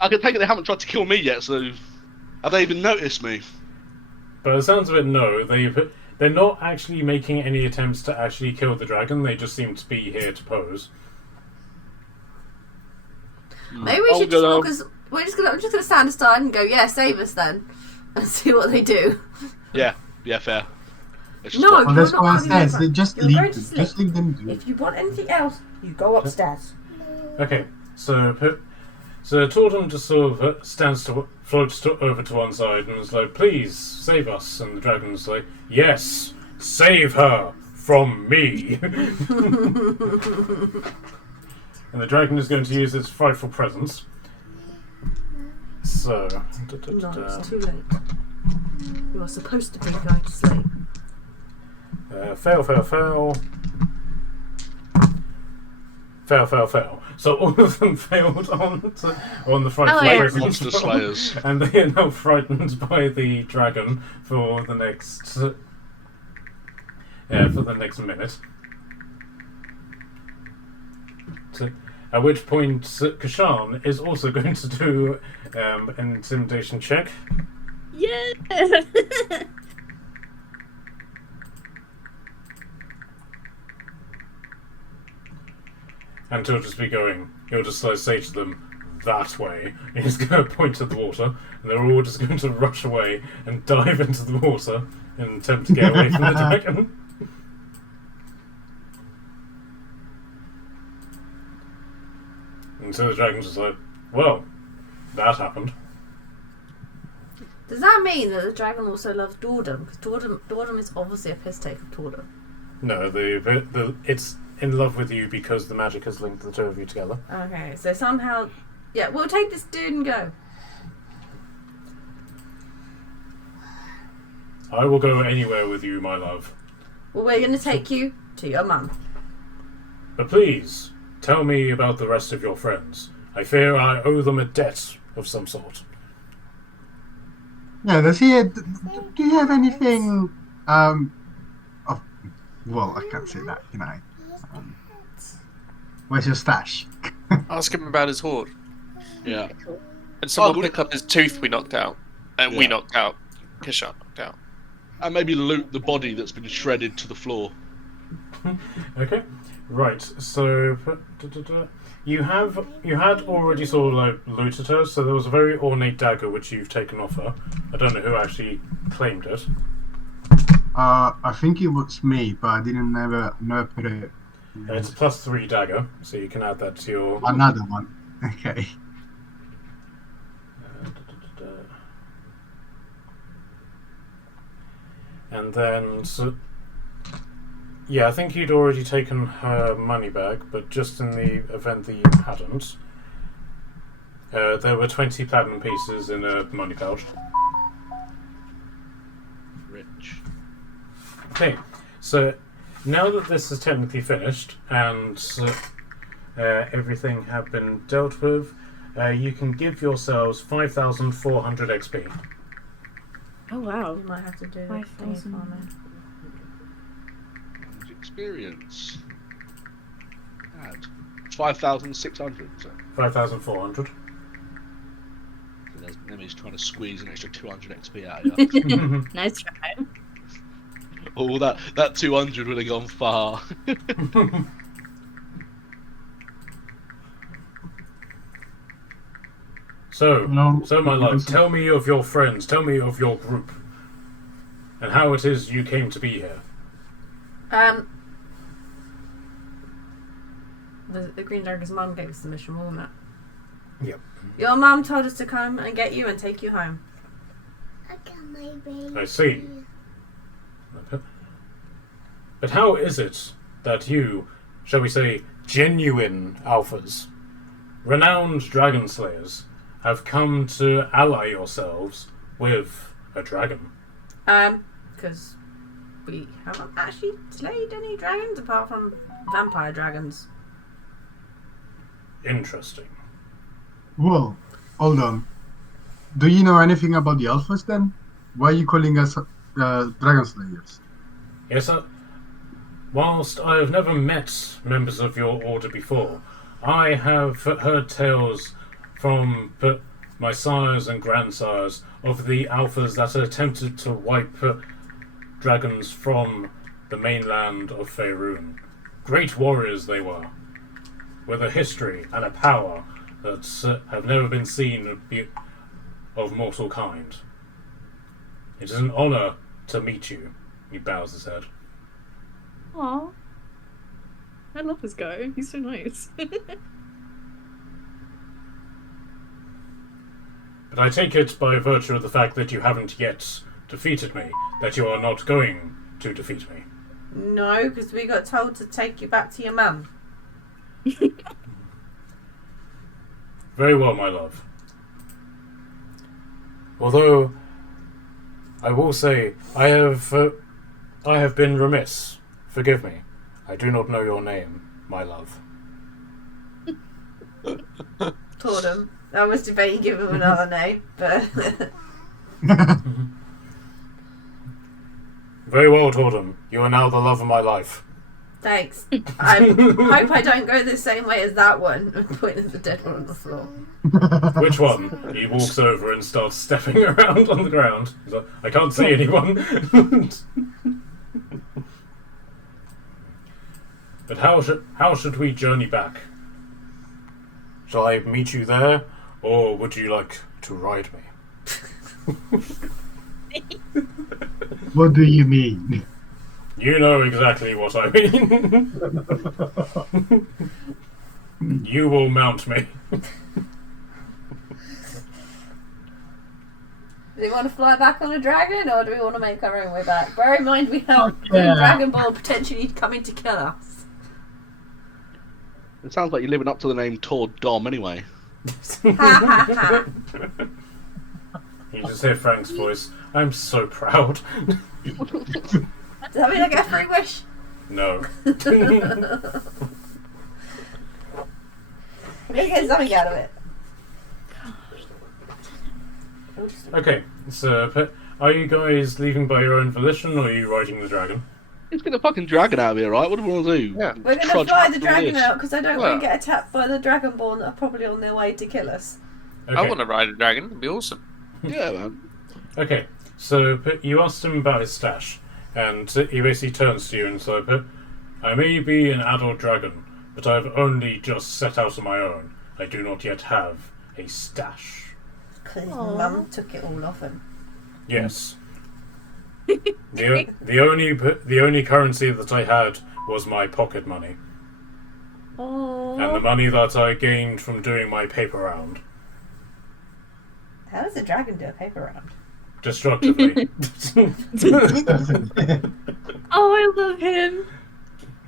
can take it they haven't tried to kill me yet, so have they even noticed me? By the sounds of it, no. They're not actually making any attempts to actually kill the dragon. They just seem to be here to pose. Maybe we should because we're just gonna stand aside and go, yeah, save us then, and see what they do. Yeah, fair. No, Well, you're let's not go upstairs. going Just You're leave going them. to Just leave them do it. If you want anything else, you go upstairs. Okay, so Tordum just sort of floats over to one side and is like, "Please save us." And the dragon's like, "Yes, save her from me." And the dragon is going to use its frightful presence. So, No, it's too late. You are supposed to be going to sleep. fail. Fail. So all of them failed on the fright Oh, yeah. flyers. Monster slayers. And they are now frightened by the dragon for the next minute. So, at which point, Kashan is also going to do an intimidation check. Yeah. And he'll just be going, he'll just say to them, that way. And he's going to point to the water, and they're all just going to rush away and dive into the water in an attempt to get away from the dragon. And so the dragon's just like, well, that happened. Does that mean that the dragon also loves Dordom? Because Dordom is obviously a piss take of Dordom. No, it's in love with you because the magic has linked the two of you together. Okay, so somehow... Yeah, we'll take this dude and go. I will go anywhere with you, my love. Well, we're going to take you to your mum. But please, tell me about the rest of your friends. I fear I owe them a debt of some sort. Yeah, do you have anything? Well, I can't say that, can I? Where's your stash? Ask him about his hoard. Yeah. And someone Oh, pick up his tooth we knocked out. And we Yeah. knocked out. Kishan knocked out. And maybe loot the body that's been shredded to the floor. Okay, right. So you had already sort of like looted her. So there was a very ornate dagger which you've taken off her. I don't know who actually claimed it. I think it was me, but I didn't never put it. It's a +3 dagger, so you can add that to your. Another one. Okay. And then, yeah, I think you'd already taken her money bag, but just in the event that you hadn't, there were 20 platinum pieces in a money pouch. Rich. Okay, so now that this is technically finished and everything have been dealt with, you can give yourselves 5,400 XP. Oh wow. We might have to do 5,000. Experience. Add. 5,600. So 5,400. there's Nemi's trying to squeeze an extra 200 XP out of you. Nice try. Oh, that 200 would have gone far. So, No, my love, listen. tell me of your friends, tell me of your group, and how it is you came to be here. The Green Dragon's mum gave us the mission, wasn't it? Yep. Your mum told us to come and get you and take you home. I see. But how is it that you, shall we say, genuine alphas, renowned dragon slayers, have come to ally yourselves with a dragon? Because we haven't actually slayed any dragons apart from vampire dragons. Interesting. Well, hold on. Do you know anything about the alphas then? Why are you calling us dragon slayers? Yes, whilst I have never met members of your order before, I have heard tales from my sires and grandsires of the alphas that attempted to wipe dragons from the mainland of Faerun. Great warriors they were, with a history and a power that have never been seen of mortal kind. It is an honour to meet you. He bows his head. Aw. I love this guy. He's so nice. But I take it by virtue of the fact that you haven't yet defeated me, that you are not going to defeat me. No, because we got told to take you back to your mum. Very well, my love. Although, I will say, I have been remiss. Forgive me. I do not know your name, my love. Totem. I was debating giving him another name, but Very well, Tordum. You are now the love of my life. thanks. I hope I don't go the same way as that one. Pointing at the dead one on the floor. Which one? He walks over and starts stepping around on the ground. He's like, I can't see anyone. But how should we journey back? Shall I meet you there, or would you like to ride me? What do you mean? You know exactly what I mean. You will mount me. Do we want to fly back on a dragon, or do we want to make our own way back? Bear in mind we have Yeah. Dragon Ball potentially coming to kill us. It sounds like you're living up to the name Tor Dom anyway. Ha ha ha. You just hear Frank's voice. I'm so proud. Does that mean I get a free wish? No. I'm gonna get something out of it. Okay, so are you guys leaving by your own volition, or are you riding the dragon? Let's get the fucking dragon out of here, right? What do we want to do? Yeah. We're gonna Trudge fly back the to dragon this. out because I don't Well. want to get attacked by the Dragonborn that are probably on their way to kill us. Okay. I want to ride a dragon. It'd be awesome. Yeah, man. Okay, so you asked him about his stash, and he basically turns to you and says, I may be an adult dragon, but I have only just set out on my own. I do not yet have a stash. Because his Aw. mum took it all off him. Yes. the only currency that I had was my pocket money, and the Oh. money that I gained from doing my paper round. How does a dragon do a paper round? Destructively. Oh, I love him.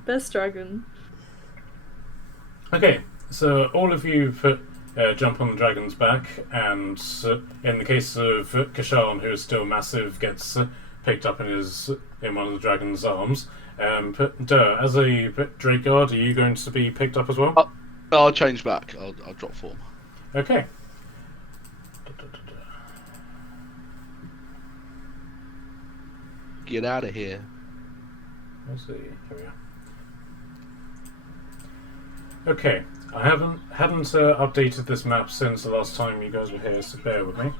Best dragon. Okay, so all of you jump on the dragon's back, and in the case of Kashan, who is still massive, gets picked up in one of the dragon's arms. As a Drake guard, are you going to be picked up as well? I'll change back. I'll drop form. Okay. Get out of here. Let's see. Here we are. Okay, I hadn't updated this map since the last time you guys were here, so bear with me.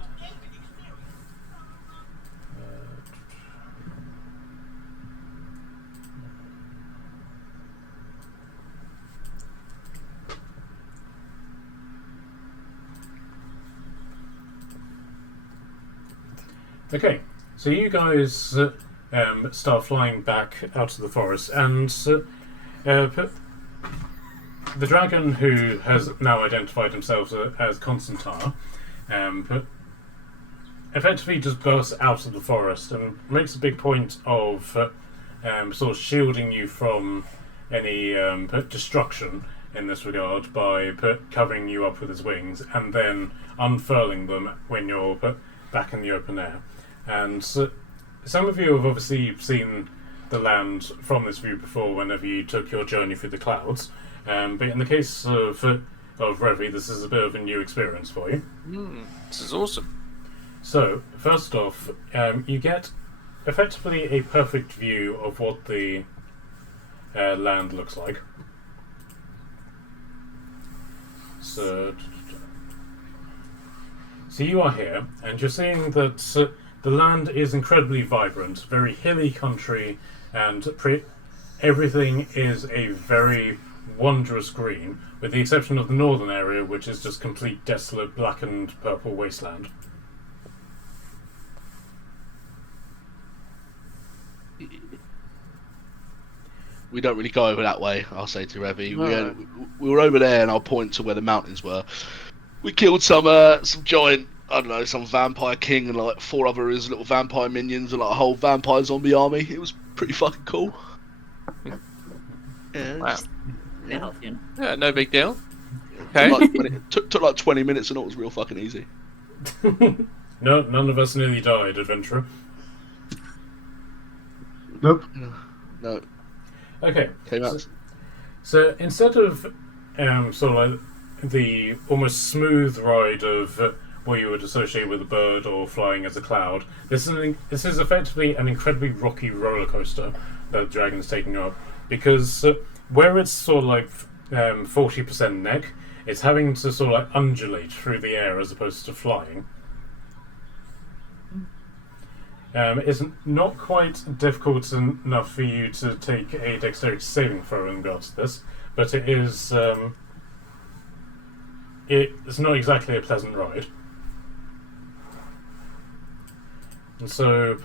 Okay, so you guys start flying back out of the forest, and the dragon, who has now identified himself as Constantar, effectively just bursts out of the forest and makes a big point of sort of shielding you from any destruction in this regard by covering you up with his wings and then unfurling them when you're back in the open air. And some of you have obviously seen the land from this view before whenever you took your journey through the clouds, but in the case of Revi, this is a bit of a new experience for you. This is awesome. So, first off, you get effectively a perfect view of what the land looks like. So you are here, and you're seeing that the land is incredibly vibrant, very hilly country, and everything is a very wondrous green, with the exception of the northern area, which is just complete desolate black and purple wasteland. We don't really go over that way, I'll say to Revi. No. We were over there, and I'll point to where the mountains were. We killed some giant, I don't know, some vampire king and like 4 other of his little vampire minions and like a whole vampire zombie army. It was pretty fucking cool. Yeah, Wow. Yeah. Yeah, no big deal. Okay. took like 20 minutes and it was real fucking easy. No, none of us nearly died, adventurer. Nope. No, Okay, came out. so instead of sort of the almost smooth ride of what you would associate with a bird or flying as a cloud. This is effectively an incredibly rocky roller coaster that the dragon's taking up, because where it's sort of like 40% neck, it's having to sort of like undulate through the air as opposed to flying. It's not quite difficult enough for you to take a dexterity saving throw in regards to this, but it is. It's not exactly a pleasant ride. And so,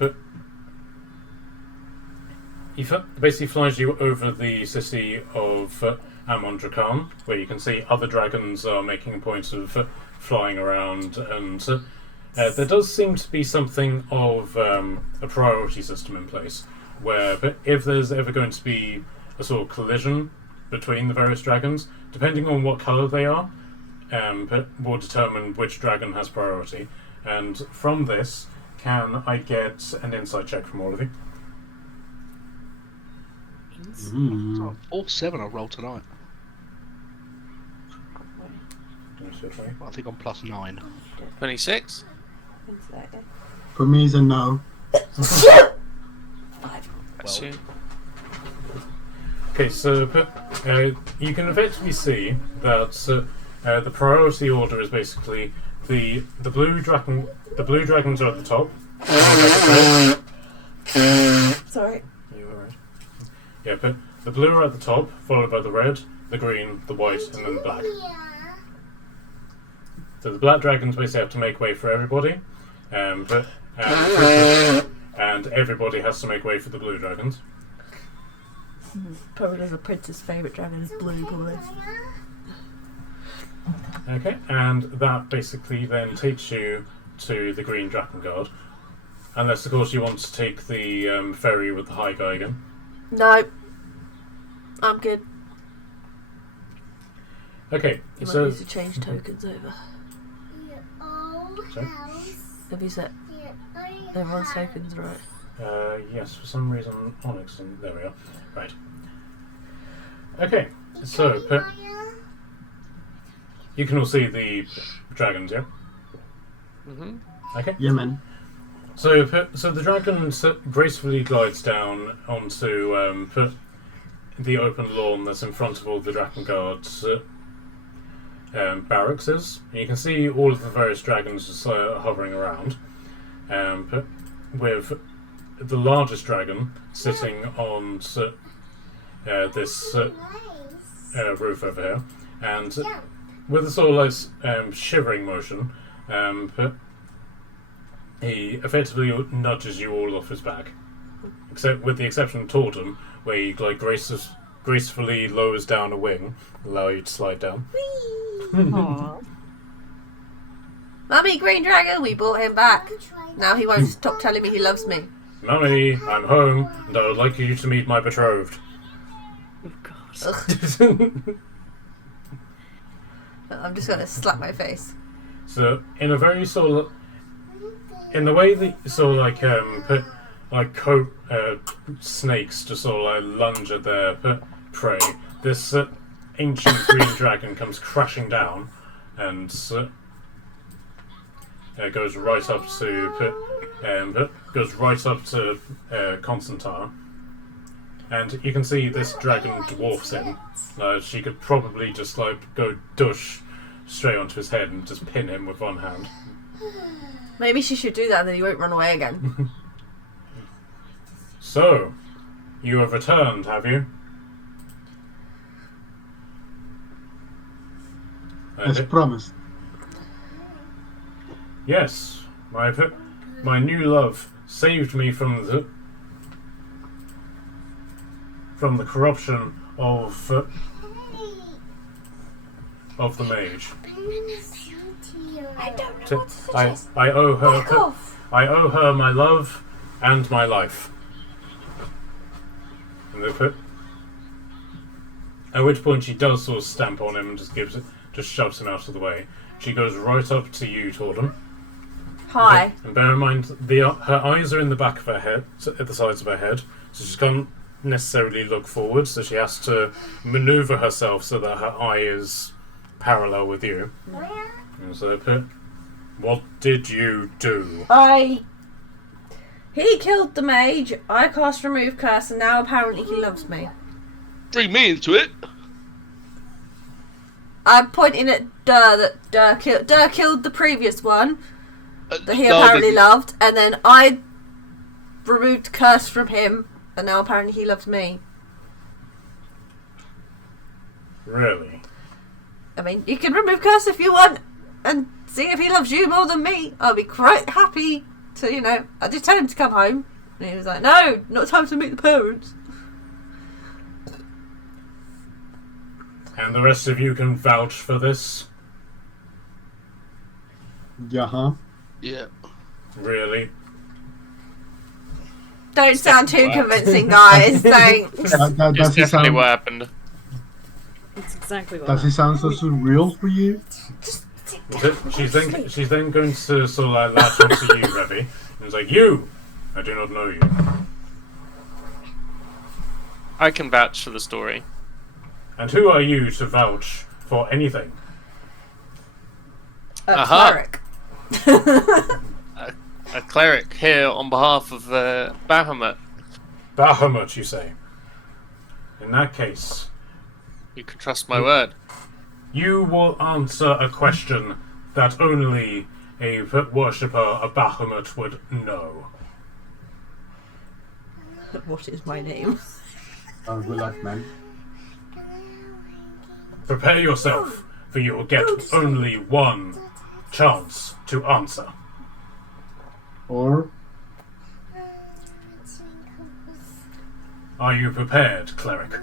he basically flies you over the city of Amon-Drakan, where you can see other dragons are making points of flying around, and there does seem to be something of a priority system in place, where if there's ever going to be a sort of collision between the various dragons, depending on what colour they are, will determine which dragon has priority. And from this, can I get an insight check from all of you? So, all 7 I rolled tonight. I think I'm plus 9. 26. For me, it's a no. That's you. Okay, so you can effectively see that the priority order is basically the blue dragon. The blue dragons are at the top. Sorry. You alright? Yeah, but the blue are at the top, followed by the red, the green, the white, and then the black. So the black dragons basically have to make way for everybody, and everybody has to make way for the blue dragons. Probably as a prince's favourite dragon is blue, probably. Okay, and that basically then takes you to the green dragon guard. Unless, of course, you want to take the ferry with the high guy again. No. I'm good. Okay, You so might need to change tokens over. Sorry? Have you set everyone's tokens right? yes, for some reason Onyx and there we are. Right. Okay, so you can all see the dragons, yeah? Mm-hmm. Okay. Yeah, man. So the dragon gracefully glides down onto the open lawn that's in front of all the dragon guards' barracks is. And you can see all of the various dragons just hovering around, with the largest dragon sitting on this roof over here, and with a sort of like shivering motion, he effectively nudges you all off his back, except with the exception of Tortum, where he like gracefully lowers down a wing, allow you to slide down. Aww. Mummy, green dragon, we brought him back. Now he won't stop telling me he loves me. Mummy, I'm home, and I would like you to meet my betrothed. Oh god. Ugh. I'm just gonna slap my face. So, in a very sort of, in the way that sort of like coat snakes to sort of like lunge at their prey, this ancient green dragon comes crashing down and goes right up to Constantar, and you can see this dragon dwarfs him. She could probably just like go dush straight onto his head and just pin him with one hand. Maybe she should do that and then he won't run away again. So, you have returned, have you? As promised. Yes, my new love saved me from the corruption of the mage. I don't know what to suggest. I owe her. Back off. I owe her my love and my life. And at which point she does sort of stamp on him and just shoves him out of the way. She goes right up to you, Torden. Hi. And bear in mind, her eyes are in the back of her head, at the sides of her head, so she can't necessarily look forward. So she has to maneuver herself so that her eye is parallel with you. And so, what did you do? He killed the mage, I cast remove curse, and now apparently he loves me. Bring me into it. I'm pointing at that Durr killed the previous one that he No, apparently they- loved, and then I removed curse from him, and now apparently he loves me. Really? I mean, you can remove curse if you want, and see if he loves you more than me. I'll be quite happy to, I did tell him to come home, and he was like, no, not time to meet the parents. And the rest of you can vouch for this? Yeah. Yeah. Really? Don't sound too convincing, guys. Thanks. It's Does it definitely sound? what happened. That's exactly what Does it sound so surreal for you? She's then going to sort of like latch onto you, Revy. And it's like, you! I do not know you. I can vouch for the story. And who are you to vouch for anything? Aha. Cleric. A cleric here on behalf of Bahamut. Bahamut, you say? In that case, You can trust my word. you will answer a question that only a worshipper of Bahamut would know. What is my name? Good luck, man. Prepare yourself, for you will get only one chance to answer. Or Are you prepared, cleric?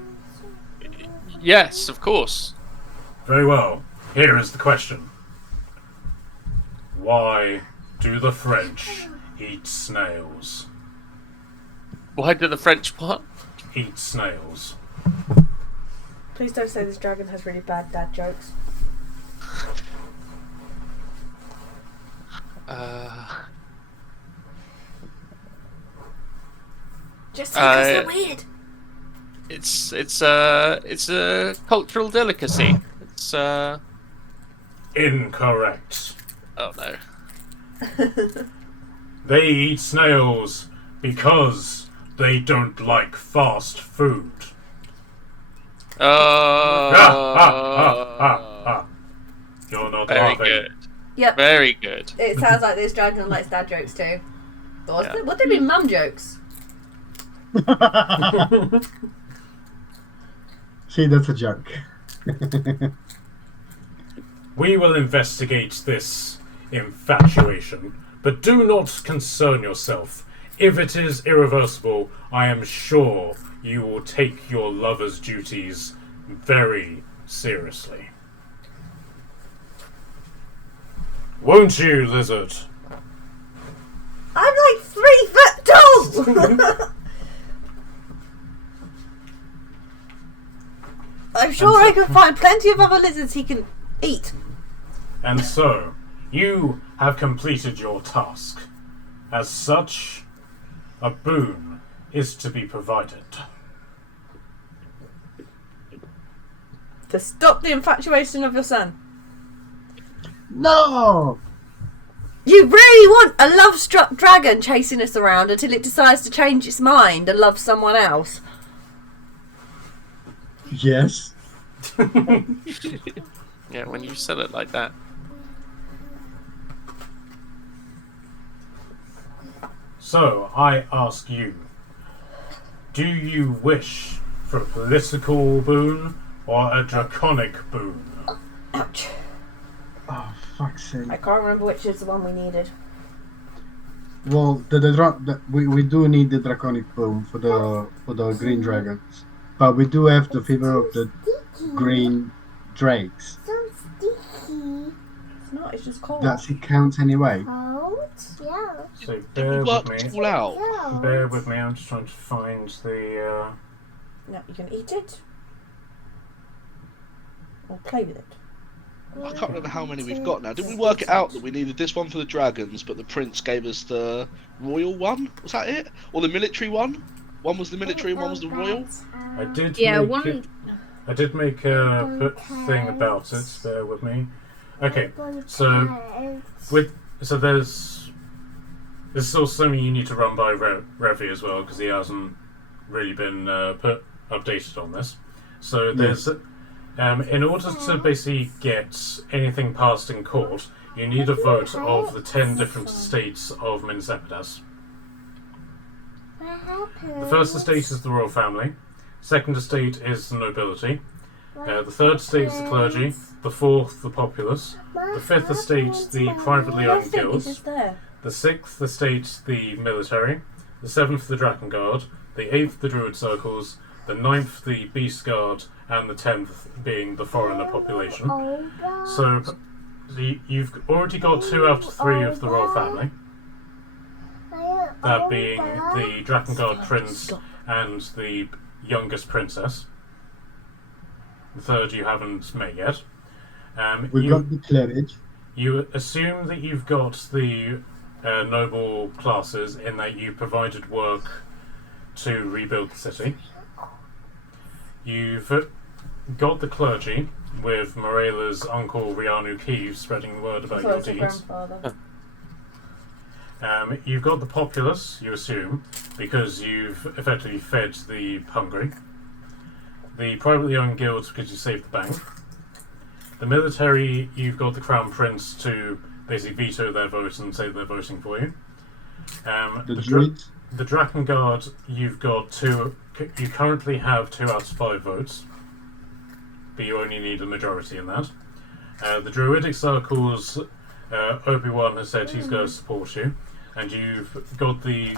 Yes, of course. Very well. Here is the question. Why do the French eat snails? Why do the French what? Eat snails. Please don't say this dragon has really bad dad jokes. Just say 'cause they're weird. It's a cultural delicacy. It's Incorrect. oh no. They eat snails because they don't like fast food. You're not Very laughing. good. Yep. Very good. It sounds like this dragon likes dad jokes too. But Yeah. what do they mean mum jokes? see, that's a joke. We will investigate this infatuation, but do not concern yourself. If it is irreversible, I am sure you will take your lover's duties very seriously. Won't you, lizard? I'm like 3 foot tall! I'm sure I can find plenty of other lizards he can eat. And so, you have completed your task. As such, a boon is to be provided. To stop the infatuation of your son. No. You really want a love-struck dragon chasing us around until it decides to change its mind and love someone else? Yes. Yeah, when you said it like that. So, I ask you, do you wish for a political boon or a draconic boon? Ouch. Oh, fuck's sake. I can't remember which is the one we needed. Well, we do need the draconic boom for the green dragons, but we do have the fever of the green drakes. So sticky. It's not, it's just cold. Does it count anyway? Cold? Yeah. So, Did bear we with work me. it all out? Yeah. Bear with me, I'm just trying to find the... No, you can eat it. Or play with it. I can't remember how many we've got now. Did we work it out that we needed this one for the dragons, but the prince gave us the royal one? Was that it? Or the military one? One was the military and one was the royal? I did Yeah, make one. it... I did make a thing about it. Bear with me. Okay, so this is also something you need to run by Revi as well, because he hasn't really been updated on this. So there's in order to basically get anything passed in court, you need a vote of the 10 different estates of Minas Epidas. The first estate is the royal family. Second estate is the nobility. The third estate is the clergy. The fourth, the populace. The fifth estate, the privately owned guilds. The sixth estate, the military. The seventh, the Dragon Guard. The eighth, the Druid circles. The ninth, the Beast Guard. And the 10th being the foreigner population. So you've already got 2 out of 3 of the royal family. That being the Dragon Guard prince and the youngest princess. The third you haven't met yet. We got the cleric. You assume that you've got the noble classes in that you provided work to rebuild the city. You've got the clergy, with Morela's uncle Rianu Kiev spreading the word about your deeds. You've got the populace, you assume, because you've effectively fed the hungry. The privately owned guilds, because you saved the bank. The military, you've got the Crown Prince to basically veto their vote and say they're voting for you. The Dragon Guard, you've got 2. You currently have 2 out of 5 votes, but you only need a majority in that. The Druidic circles, Obi-Wan has said he's going to support you, and you've got the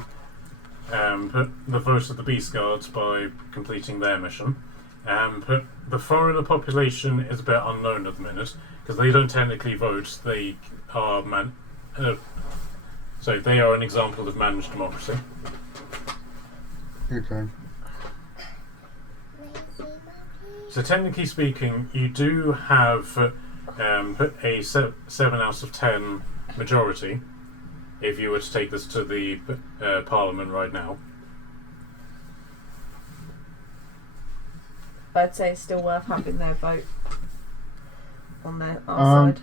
vote of the Beast Guards by completing their mission. But the foreigner population is a bit unknown at the minute, because they don't technically vote. They are they are an example of managed democracy. Okay. So technically speaking, you do have a 7 out of 10 majority if you were to take this to the Parliament right now. I'd say it's still worth having their vote on our side.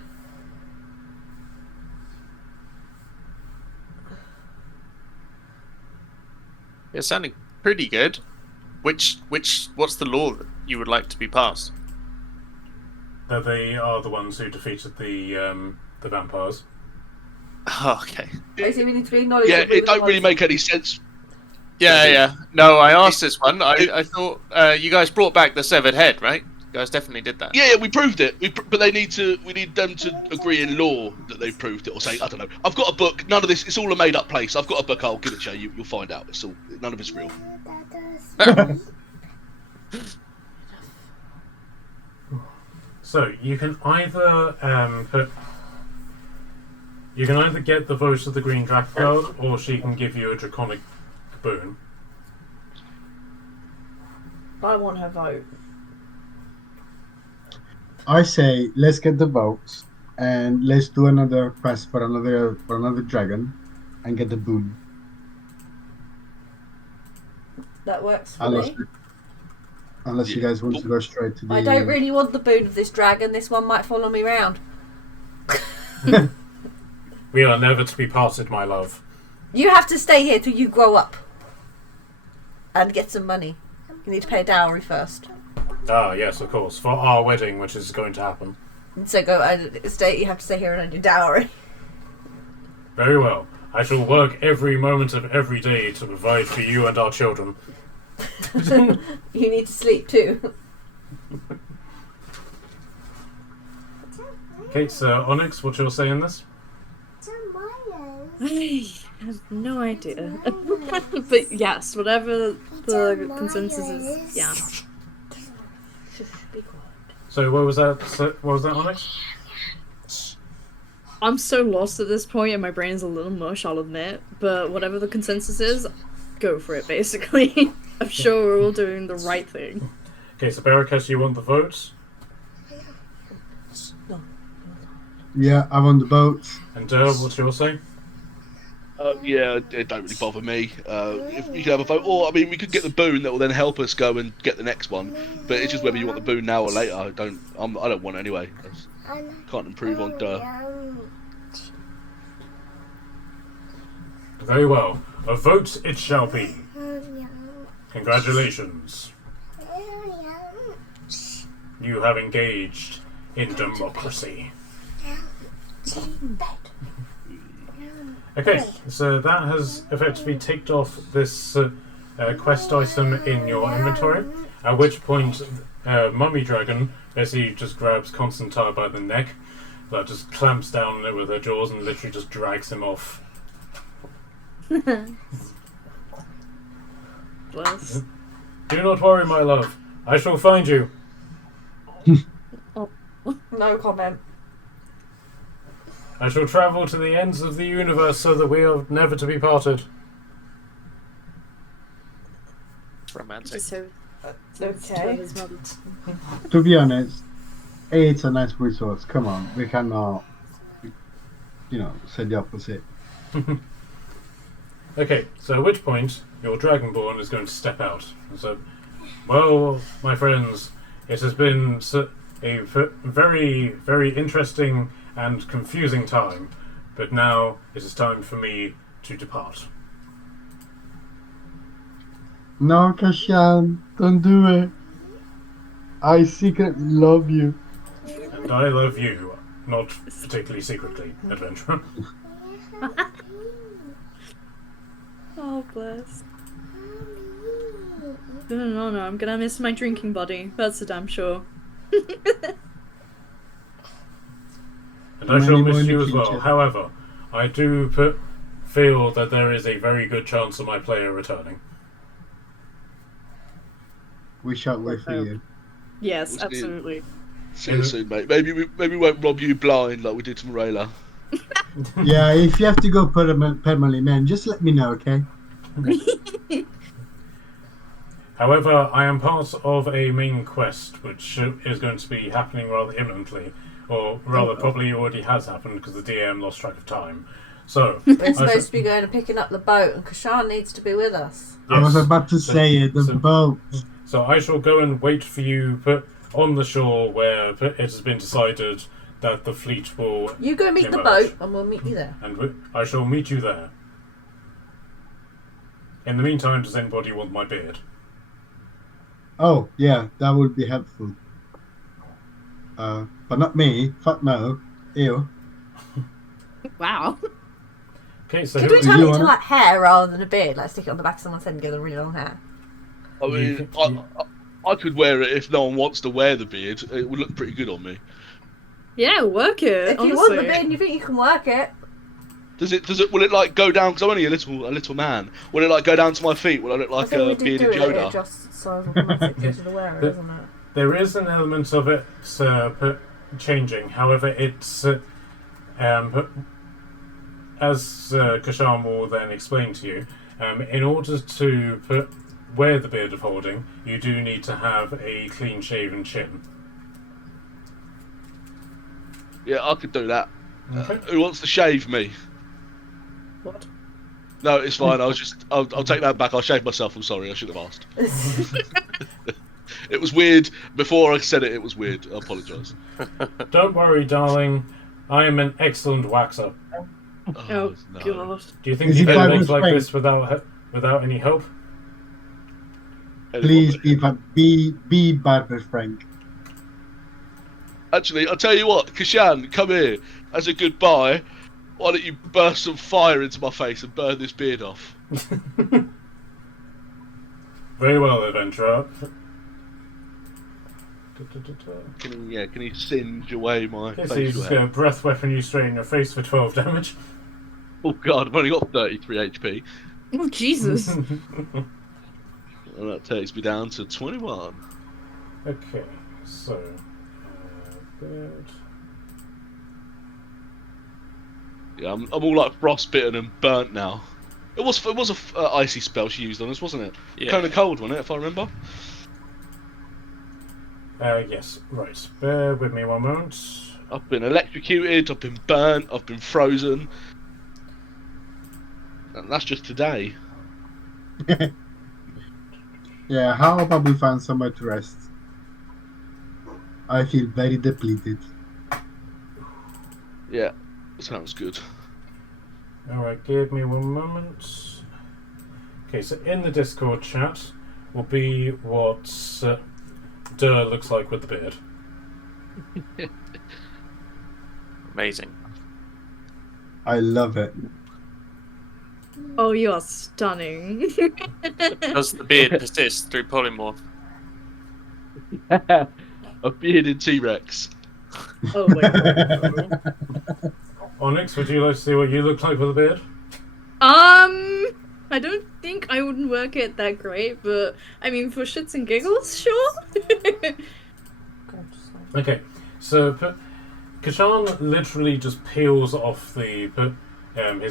It's sounding pretty good. What's the law that you would like to be passed? That they are the ones who defeated the vampires. Oh, okay. Basically, we need to acknowledge. Yeah, it don't really make any sense. Yeah. No, I asked this one. I thought you guys brought back the severed head, right? You guys definitely did that. Yeah, we proved it. But we need them to agree in law that they proved it, or say, I don't know. I've got a book. None of this. It's all a made-up place. I've got a book. I'll give it to you. You'll find out. It's all. None of it's real. So you can either get the vote of the Green Dragon Guard, or she can give you a draconic boon. I want her vote. I say let's get the votes and let's do another quest for another dragon and get the boon. That works for me. Unless you guys want to go straight to the... I don't really want the boon of this dragon. This one might follow me round. We are never to be parted, my love. You have to stay here till you grow up. And get some money. You need to pay a dowry first. Ah, yes, of course. For our wedding, which is going to happen. And so you have to stay here and earn your dowry. Very well. I shall work every moment of every day to provide for you and our children. You need to sleep too. Okay, so Onyx, what you'll say in this? I have no idea. But yes, whatever the consensus is, yeah. So what was that? What was that, Onyx? I'm so lost at this point and my brain's a little mush, I'll admit. But whatever the consensus is, go for it, basically. I'm sure we're all doing the right thing. Okay, so Barakesh, you want the votes? Yeah, I want the votes. And Derb, what's your say? Yeah, it don't really bother me. If we could have a vote, or I mean, we could get the boon that will then help us go and get the next one. But it's just whether you want the boon now or later. I don't want it anyway. I can't improve on Very well. A vote it shall be. Congratulations. You have engaged in democracy. Okay, so that has effectively ticked off this quest item in your inventory, at which point Mummy Dragon basically just grabs Constantine by the neck, but just clamps down on it with her jaws and literally just drags him off. Bless. Do not worry, my love. I shall find you. No comment. I shall travel to the ends of the universe so that we are never to be parted. Romantic. So, Okay. To be honest, it's a nice resource. Come on, we cannot, say the opposite. Okay, so at which point your Dragonborn is going to step out. And so, well, my friends, it has been a very, very interesting and confusing time, but now it is time for me to depart. No, Kashan, don't do it. I secretly love you. And I love you, not particularly secretly, adventurer. oh, bless. No, I'm gonna miss my drinking buddy. That's a damn sure. And I shall Many more miss in the you as well. future. However, I do feel that there is a very good chance of my player returning. We shall wait for you. Yes, We'll see. absolutely. See you soon, mate. Maybe we won't rob you blind like we did to Morella. Yeah, if you have to go permanently, man, just let me know, okay? However, I am part of a main quest which is going to be happening rather imminently, or rather probably already has happened because the DM lost track of time. So, We're supposed to be going and picking up the boat, and Kashan needs to be with us. I was yes. about to say it, the boat. So I shall go and wait for you on the shore where it has been decided that the fleet will You go meet the emerge. boat, and we'll meet you there. And I shall meet you there. In the meantime, does anybody want my beard? Oh, yeah, that would be helpful. But not me. Fuck no. Ew. Wow. Okay, so Could who we turn it you into wanna- like hair rather than a beard? Like stick it on the back of someone's head and give them really long hair. I mean, I could wear it if no one wants to wear the beard. It would look pretty good on me. Yeah, work it. If honestly. you want the beard and you think you can work it, Will it like go down? Because I'm only a little man. Will it like go down to my feet? Will I look I like think we a did bearded do it. It Yoda? adjusts size automatically to the wearer, isn't it? there is an element of it changing. However, it's as Kashan will then explain to you. In order to wear the beard of holding, you do need to have a clean-shaven chin. Yeah, I could do that. Okay. Who wants to shave me? What? No, it's fine. I'll take that back. I'll shave myself. I'm sorry. I should have asked. It was weird. Before I said it, it was weird. I apologise. Don't worry, darling. I am an excellent waxer. Oh, no. god. Do you think Is you it can by make which like way? this without any help? Please be Barber Frank. Actually, I'll tell you what. Kashan, come here. As a goodbye, why don't you burst some fire into my face and burn this beard off? Very well, adventurer. Can he singe away my Okay, so you facial just hair? go breath weapon you straight in your face for 12 damage. Oh god, I've only got 33 HP. Oh, Jesus. And that takes me down to 21. Okay, so bird. Yeah, I'm all like frostbitten and burnt now. It was a icy spell she used on us, wasn't it? Yeah. Kind of cold, wasn't it? If I remember. Yes, right. Bear with me one moment. I've been electrocuted. I've been burnt. I've been frozen. And that's just today. Yeah, how about we find somewhere to rest? I feel very depleted. Yeah, sounds good. Alright, give me one moment. Okay, so in the Discord chat will be what Durr looks like with the beard. Amazing. I love it. Oh, you are stunning. Does the beard persist through polymorph? A bearded T-Rex. Oh my god. Onyx, would you like to see what you look like with a beard? I don't think I wouldn't work it that great, but I mean, for shits and giggles, sure. Okay, so Kashan literally just peels off his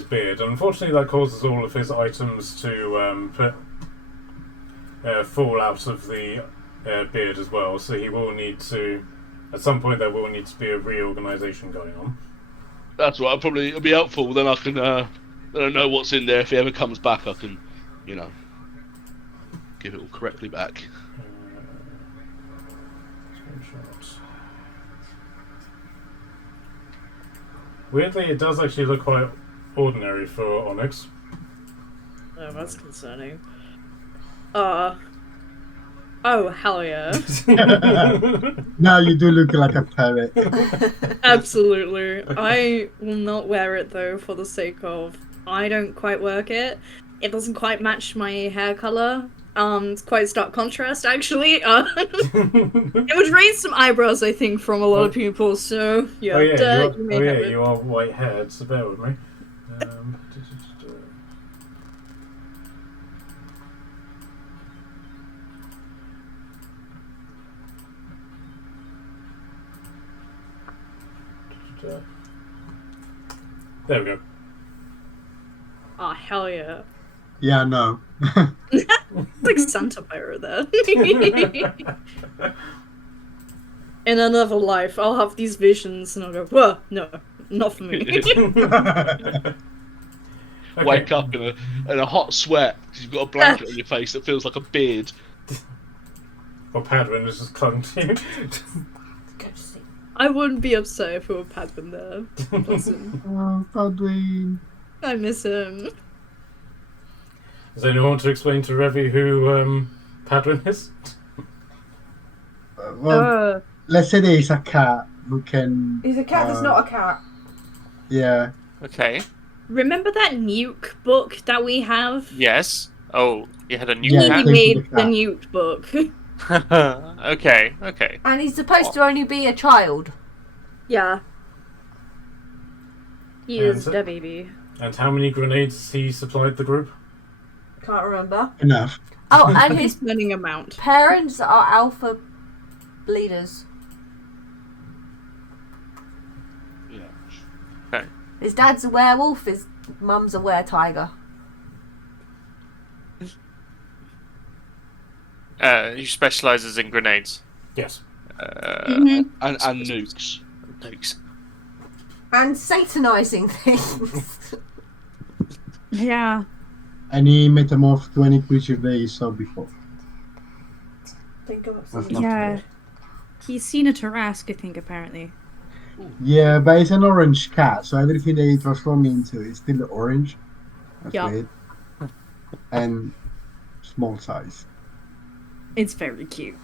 beard, and unfortunately that causes all of his items to fall out of the beard as well, so he will need to, at some point there will need to be a reorganisation going on. That's right. It'll be helpful. Then I can. Then I know what's in there. If he ever comes back, I can, give it all correctly back. Screenshots. Weirdly, it does actually look quite ordinary for Onyx. Oh, that's concerning. Oh, hell yeah. Now you do look like a parrot. Absolutely. I will not wear it though for the sake of I don't quite work it. It doesn't quite match my hair color. It's quite stark contrast actually. It would raise some eyebrows I think from a lot of people, so yeah. You are white haired, so bear with me. There we go. Oh, hell yeah. Yeah, no. It's like Santa Pyro there. In another life, I'll have these visions and I'll go, whoa, no, not for me. Okay. Wake up in a hot sweat because you've got a blanket on your face that feels like a beard. Or Padwin has just clung to you. Go to sleep. I wouldn't be upset if it were Padwin there. Bless him. Oh, Padwin. I miss him. Does anyone want to explain to Revi who Padwin is? Well, let's say there is a cat who can. He's a cat that's not a cat. Yeah. Okay. Remember that nuke book that we have? Yes. Oh, you had a new Yeah, He cat? thank you, made the the cat. nuke book. Okay. Okay. And he's supposed to only be a child. Yeah. He And is so- the baby. And how many grenades he supplied the group? Can't remember. Enough. Oh, and his Stunning amount. parents are alpha leaders. Yeah. His dad's a werewolf, his mum's a were-tiger. He specializes in grenades. Yes. Mhm. And nukes. Nukes. And satanising things. Yeah. And he metamorphed to any creature they saw before. Think of That's something. not Yeah. fair. He's seen a Tarask, I think, apparently. Yeah, but it's an orange cat, so everything they transform into is still orange. That's Yeah. weird. And small size. It's very cute.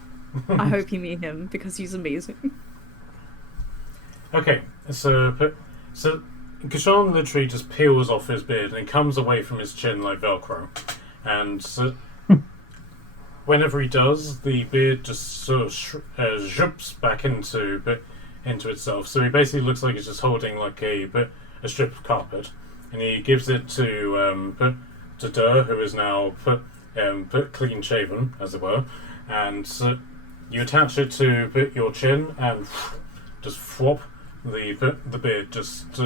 I hope you meet him because he's amazing. Okay, so Kashan literally just peels off his beard and it comes away from his chin like Velcro. And whenever he does, the beard just sort of zhoops back into itself. So he basically looks like he's just holding like a strip of carpet, and he gives it to Durr, who is now clean shaven, as it were, and you attach it to your chin and just flop. The beard just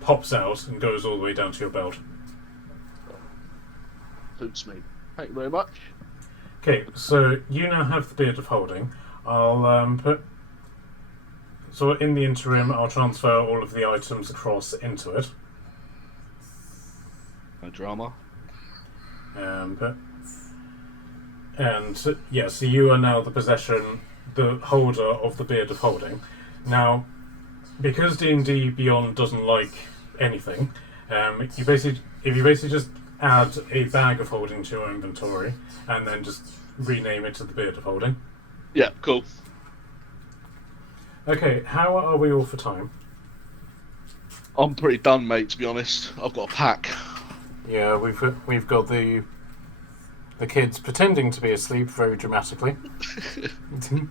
pops out and goes all the way down to your belt. Suits me. Thank you very much. Okay, so you now have the beard of holding. I'll So in the interim, I'll transfer all of the items across into it. No drama. But and so you are now the holder of the Beard of Holding. Now, because D&D Beyond doesn't like anything, if you basically just add a bag of holding to your inventory and then just rename it to the Beard of Holding. Yeah, cool. Okay, how are we all for time? I'm pretty done, mate. To be honest, I've got a pack. Yeah, we've got the kids pretending to be asleep very dramatically. We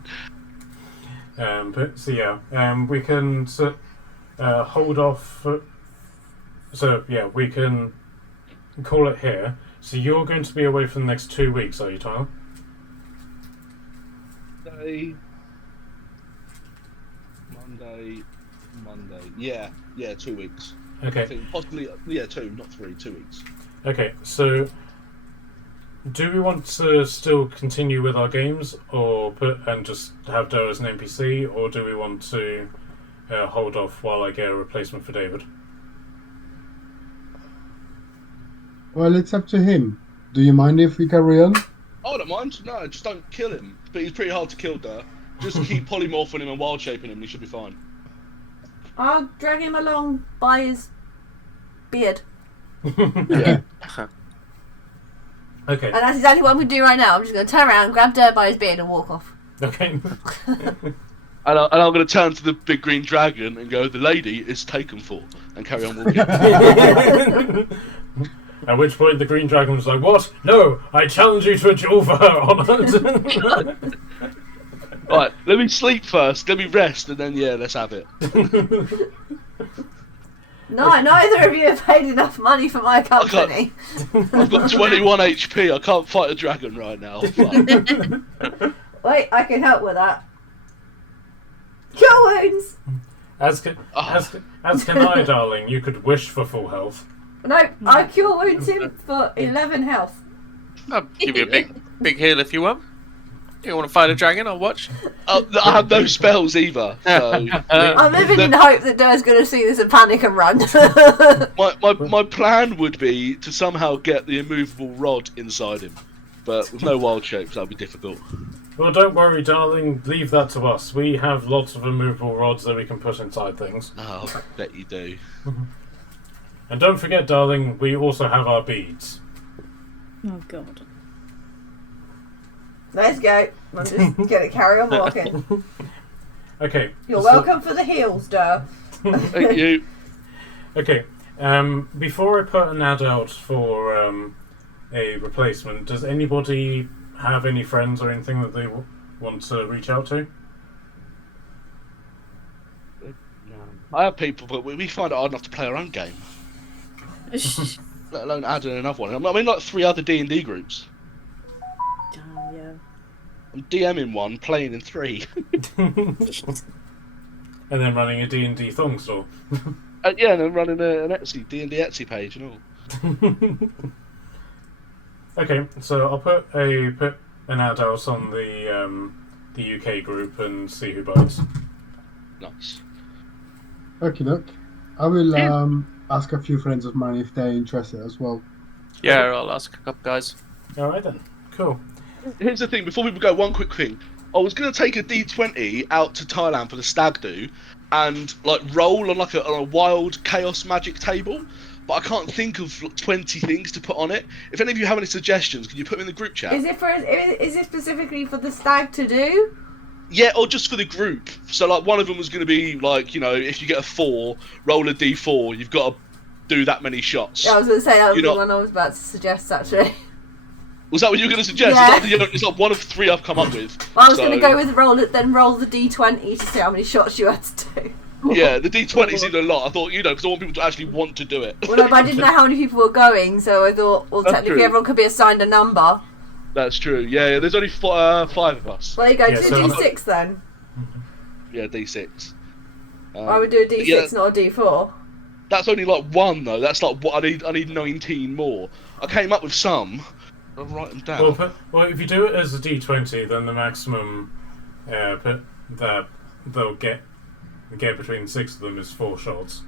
can hold off. We can call it here. So you're going to be away for the next 2 weeks, are you, Tyler? Monday. Yeah, 2 weeks. Okay. I think possibly, 2, not 3, 2 weeks. Okay, so do we want to still continue with our games, and just have Doe as an NPC, or do we want to hold off while I get a replacement for David? Well, it's up to him. Do you mind if we carry on? Oh, I don't mind. No, just don't kill him. But he's pretty hard to kill there. Just keep polymorphing him and wild shaping him, he should be fine. I'll drag him along by his beard. Yeah. Okay. And that's exactly what I'm going to do right now. I'm just going to turn around, grab Dirt by his beard and walk off. Okay. And I'm going to turn to the big green dragon and go, the lady is taken for, and carry on walking. At which point the green dragon was like, "What? No! I challenge you to a duel for her honor." Right, let me sleep first, let me rest, and then, let's have it. No, neither of you have paid enough money for my company. I've got 21 HP, I can't fight a dragon right now. Wait, I can help with that. Cure wounds! As can I, darling. You could wish for full health. No, I cure wounds him for 11 health. I'll give you a big heal if you want. You want to fight a dragon? I'll watch. I have no spells either. So I'm living in hope that Doe's going to see this and panic and run. my plan would be to somehow get the immovable rod inside him, but with no wild shapes, that'd be difficult. Well, don't worry, darling. Leave that to us. We have lots of immovable rods that we can put inside things. Oh, I bet you do. And don't forget, darling, we also have our beads. Oh god. Let's go. I'm just going to carry on walking. Okay. You're welcome for the heels, Doe. Thank you. Okay. Before I put an ad out for a replacement, does anybody have any friends or anything that they want to reach out to? I have people, but we find it hard enough to play our own game. Let alone add in another one. I mean, like 3 other D&D groups. Yeah. I'm DMing one, playing in 3. And then running a D&D thong store. And then running an Etsy, D&D Etsy page and all. Okay, so I'll put an ad out on the UK group and see who bites. Nice. Okay, look. I will ask a few friends of mine if they're interested as well. Yeah, I'll ask a couple guys. Alright then, cool. Here's the thing, before we go, one quick thing. I was going to take a D20 out to Thailand for the stag do and roll on on a wild chaos magic table, but I can't think of 20 things to put on it. If any of you have any suggestions, can you put them in the group chat? Is it specifically for the stag to do? Yeah, or just for the group. So one of them was going to be if you get a 4, roll a D4, you've got to do that many shots. Yeah, I was going to say that was the one I was about to suggest actually. Was that what you were going to suggest? Yeah. It's like one of 3 I've come up with. Well, I was going to go with roll the D20 to see how many shots you had to do. Yeah, the D20 seemed a lot. I thought, because I want people to actually want to do it. Well, no, but I didn't know how many people were going, so I thought, well, That's technically true. everyone could be assigned a number. That's true. Yeah, there's only 5 of us. Well, there you go, Yeah, do so- a D6 then. Yeah, D6. I would do a D6, yeah. not a D4. That's only 1 though. That's what I need 19 more. I came up with some. I'll write them down. Well, if you do it as a D20, then the maximum that they'll get between 6 of them is 4 shots.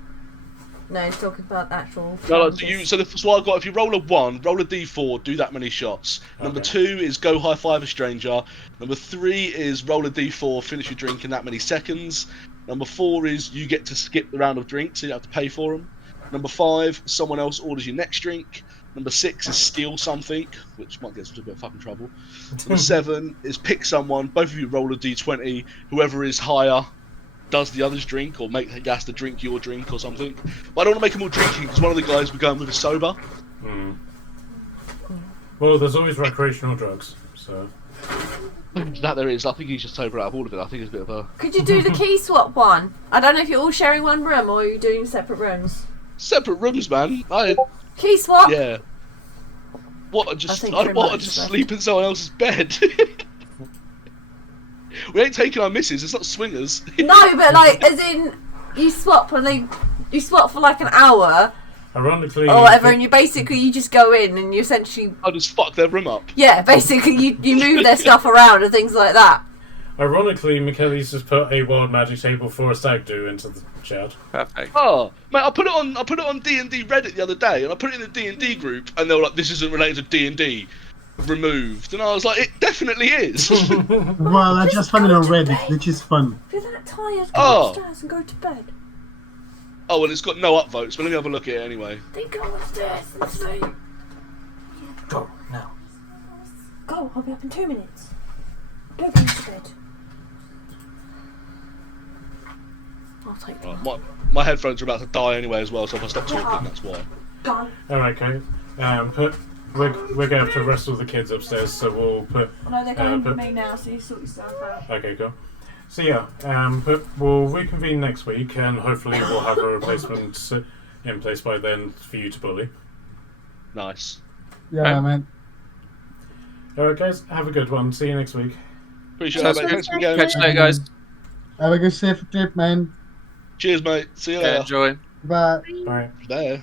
No, he's talking about actual. No, like, so what I've got, if you roll a 1, roll a d4, do that many shots. Number 2 is go high five a stranger. Number 3 is roll a d4, finish your drink in that many seconds. Number 4 is you get to skip the round of drinks, so you don't have to pay for them. Number 5, someone else orders your next drink. Number 6 is steal something, which might get us into a bit of fucking trouble. Number 7 is pick someone, both of you roll a d20, whoever is higher does the other's drink, or make gas to drink your drink or something. But I don't want to make them all drinking, because one of the guys we're going with is sober. Well, there's always recreational drugs, so... That there is. I think he's just sober out of all of it. I think it's a bit of a... Could you do the key swap one? I don't know if you're all sharing one room or you're doing separate rooms. Separate rooms, man. Key swap? Yeah. What, I want to just sleep in someone else's bed. We ain't taking our missus, it's not swingers. No, but like, as in, you swap and you swap for like an hour Ironically... or whatever, and you just go in and you essentially... I'll just fuck their room up. Yeah, basically you move their stuff around and things like that. Ironically, McKelly's just put a wild magic table for a stag do into the chat. Perfect. Oh, mate, I put it on D&D Reddit the other day, and I put it in the D&D group, and they were like, this isn't related to D&D. Removed. And I was like, it definitely is. Well, I just found it on Reddit, which is fun. If you're that tired, go upstairs and go to bed. Oh, well, it's got no upvotes, but let me have a look at it anyway. Then go upstairs and sleep. Go, now. Go, I'll be up in 2 minutes. Go to bed. I'll take them. My headphones are about to die anyway as well, so if I stop talking, that's why. Go. Alright, okay. We're going to have to wrestle the kids upstairs, so we'll put... No, they're going with me now, so you sort yourself out. Okay, cool. So yeah, we'll reconvene next week, and hopefully we'll have a replacement in place by then for you to bully. Nice. Yeah, man. Alright guys, have a good one. See you next week. Appreciate it, mate. Thanks for going. Catch you later, guys. Have a good safe trip, man. Cheers, mate. See you Yeah, later. enjoy. Bye. Bye. There.